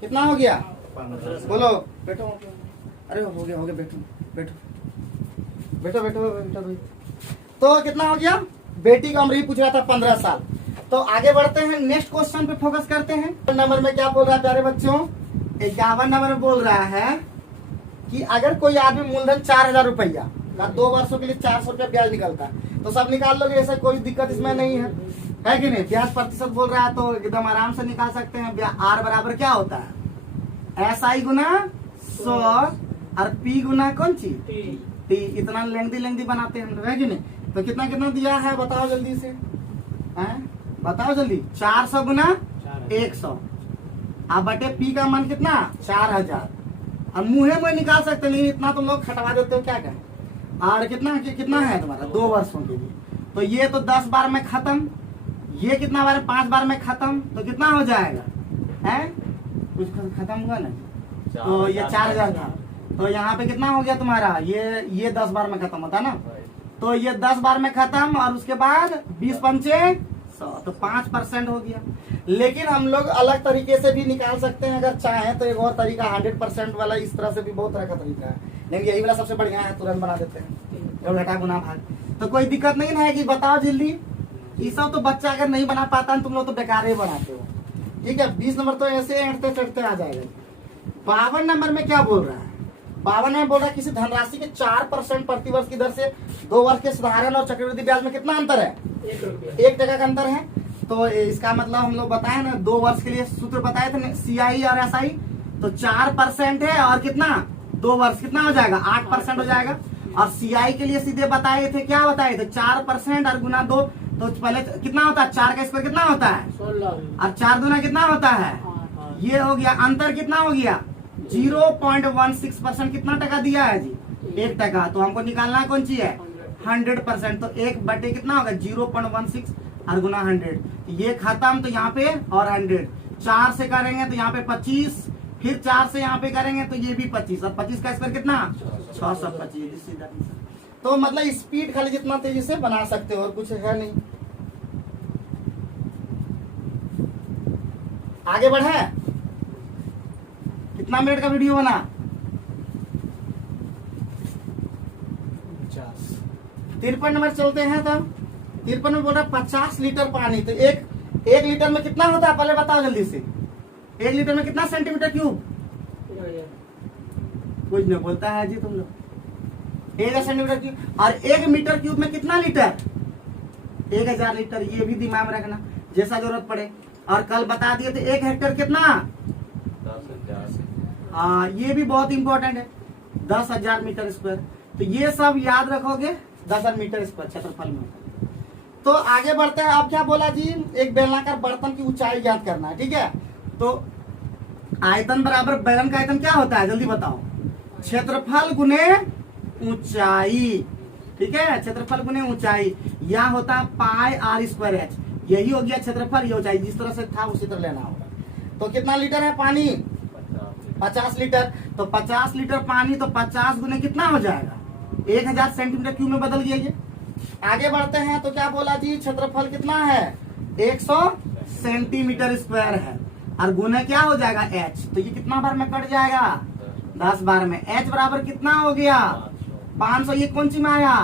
कितना हो गया? बोलो। बैठो। अरे हो गया बैठो बैठो बैठो बैठो बैठो भाई। तो कितना हो गया? बेटी का उम्र ही पूछ रहा था 15 साल। तो आगे बढ़ते हैं, नेक्स्ट क्वेश्चन पे फोकस करते हैं। नंबर में क्या बोल रहा है प्यारे बच्चों? 51 नंबर में बोल रहा है कि अगर कोई आदमी मूलधन 4000 रुपया का 2 वर्षों के लिए 400 रुपया ब्याज निकलता है, तो सब निकाल लोगे, ऐसा कोई दिक्कत इसमें नहीं है कि नहीं? ब्याज प्रतिशत बोल रहा है तो एकदम आराम से निकाल सकते हैं। आर बराबर क्या होता है? SI गुना 100 और P गुना कौन चीज? T। इतना लेंदी बनाते हैं हम लोग, है कि नहीं? तो कितना कितना दिया है बताओ जल्दी से, हैं? बताओ जल्दी। 400 गुना 100 अब बटे P का मान कितना? 4000। अब मुँहे निकाल सकते हैं, लेकिन इतना तुम लोग खटवा देते हो, क्या कहें? और कितना है तुम्हारा? 2 वर्षों के लिए। तो ये तो 10 बार में खत्म, ये कितना बार? 5 बार में खत्म। तो कितना हो जाएगा? है कुछ खत्म हुआ ना? तो ये 4000 था, तो यहाँ पे कितना हो गया तुम्हारा? ये 10 बार में खत्म होता ना, तो ये 10 बार में खत्म, और उसके बाद 20 पंचे 100, तो 5% हो गया। लेकिन हम लोग अलग तरीके से भी निकाल सकते हैं अगर चाहें तो। एक और तरीका 100% वाला, इस तरह से भी बहुत तरह का तरीका है, लेकिन यही वाला सबसे बढ़िया है, तुरंत बना देते हैं, घटा गुना भाग। तो कोई दिक्कत नहीं है कि बताओ जल्दी। ये सब तो बच्चा अगर नहीं बना पाता तुम लोग तो बेकार ही बनाते हो, ठीक है। 20 नंबर तो ऐसे ऐंठते चढ़ते आ जाएगा। 52 नंबर में क्या बोल रहा है? 52 में बोल रहा है किसी धनराशि के 4% प्रतिवर्ष की दर से 2 वर्ष के साधारण और चक्रवृद्धि ब्याज में कितना अंतर है? 1 टका का अंतर है। तो इसका मतलब हम लोग बताए ना, 2 वर्ष के लिए सूत्र बताए थे CI और SI। तो 4% है, और कितना? 2 वर्ष कितना हो जाएगा? 8% हो जाएगा। और CI के लिए सीधे बताए थे, क्या बताए थे? 4% और गुना 2, तो पहले कितना होता है? 4 का स्क्वायर कितना होता है? 16। और 4 दूना कितना होता है? ये हो गया। अंतर कितना हो गया? 0.16%। कितना टका दिया है जी? 1 टका। तो हमको निकालना है कौन सी है? 100%। तो 1 बटे कितना होगा? 0.16 और गुना 100। ये खत्म, तो यहाँ पे और 100। 4 से करेंगे तो यहाँ पे 25, फिर 4 से यहाँ पे करेंगे तो ये भी 25, और 25 का स्क्वायर कितना? 625। तो मतलब स्पीड खाली जितना तेजी से बना सकते हो, और कुछ है नहीं। आगे बढ़े। कितना मिनट का वीडियो बना? 53 नंबर चलते हैं। तो 53 में बोल रहा 50 लीटर पानी। तो एक लीटर में कितना होता है पहले बताओ जल्दी से? 1 लीटर में कितना सेंटीमीटर क्यूब? कुछ नहीं बोलता है जी तुम लोग। 1 सेंटीमीटर क्यूब। और 1 मीटर क्यूब में कितना लीटर? 1000 लीटर। ये भी दिमाग में रखना जैसा जरूरत पड़े। और कल बता दिए थे 1 हेक्टेयर कितना? 10,000। हाँ, ये भी बहुत इंपॉर्टेंट है, 10,000 मीटर स्क्वायर। तो ये सब याद रखोगे, 10,000 मीटर स्क्वायर क्षेत्रफल में। तो आगे बढ़ते हैं। अब क्या बोला जी? एक बेलनाकार बर्तन की ऊंचाई ज्ञात करना है, ठीक है। तो आयतन बराबर बेलन का आयतन क्या होता है जल्दी बताओ? क्षेत्रफल गुने ऊंचाई, ठीक है। क्षेत्रफल गुने ऊंचाई, यह होता है पाई r स्क्वायर h। यही हो गया क्षेत्रफल, ये ऊंचाई। जिस तरह से था उसी तरह लेना होगा। तो कितना लीटर है पानी? 50 लीटर। तो 50 लीटर पानी, तो 50 गुने कितना हो जाएगा? 1000 सेंटीमीटर क्यूब में बदल गया ये। आगे बढ़ते हैं। तो क्या बोला जी? क्षेत्रफल कितना है? 100 सेंटीमीटर स्क्वायर है और गुना क्या हो जाएगा h, तो ये कितना बार में कट जाएगा 10 बार में। h बराबर कितना हो गया 500। ये कौन सी में आया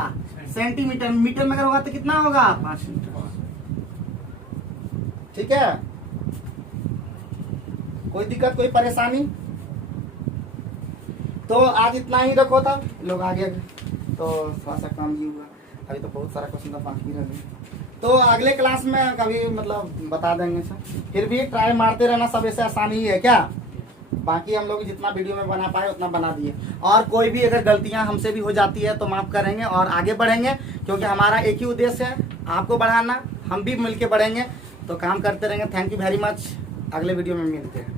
सेंटीमीटर, मीटर में अगर होगा तो कितना होगा 5 मीटर। ठीक है, कोई दिक्कत कोई परेशानी? तो आज इतना ही रखो, था लोग आगे तो थोड़ा सा काम ही हुआ, अभी तो बहुत सारा क्वेश्चन का बाकी रह गया। तो अगले क्लास में कभी मतलब बता देंगे सर, फिर भी ट्राई मारते रहना, सब ऐसे आसानी ही है क्या। बाकी हम लोग जितना वीडियो में बना पाए उतना बना दिए, और कोई भी अगर गलतियां हमसे भी हो जाती है तो माफ करेंगे और आगे बढ़ेंगे, क्योंकि हमारा एक ही उद्देश्य है आपको बढ़ाना, हम भी मिलके बढ़ेंगे, तो काम करते रहेंगे। थैंक यू वेरी मच, अगले वीडियो में मिलते हैं।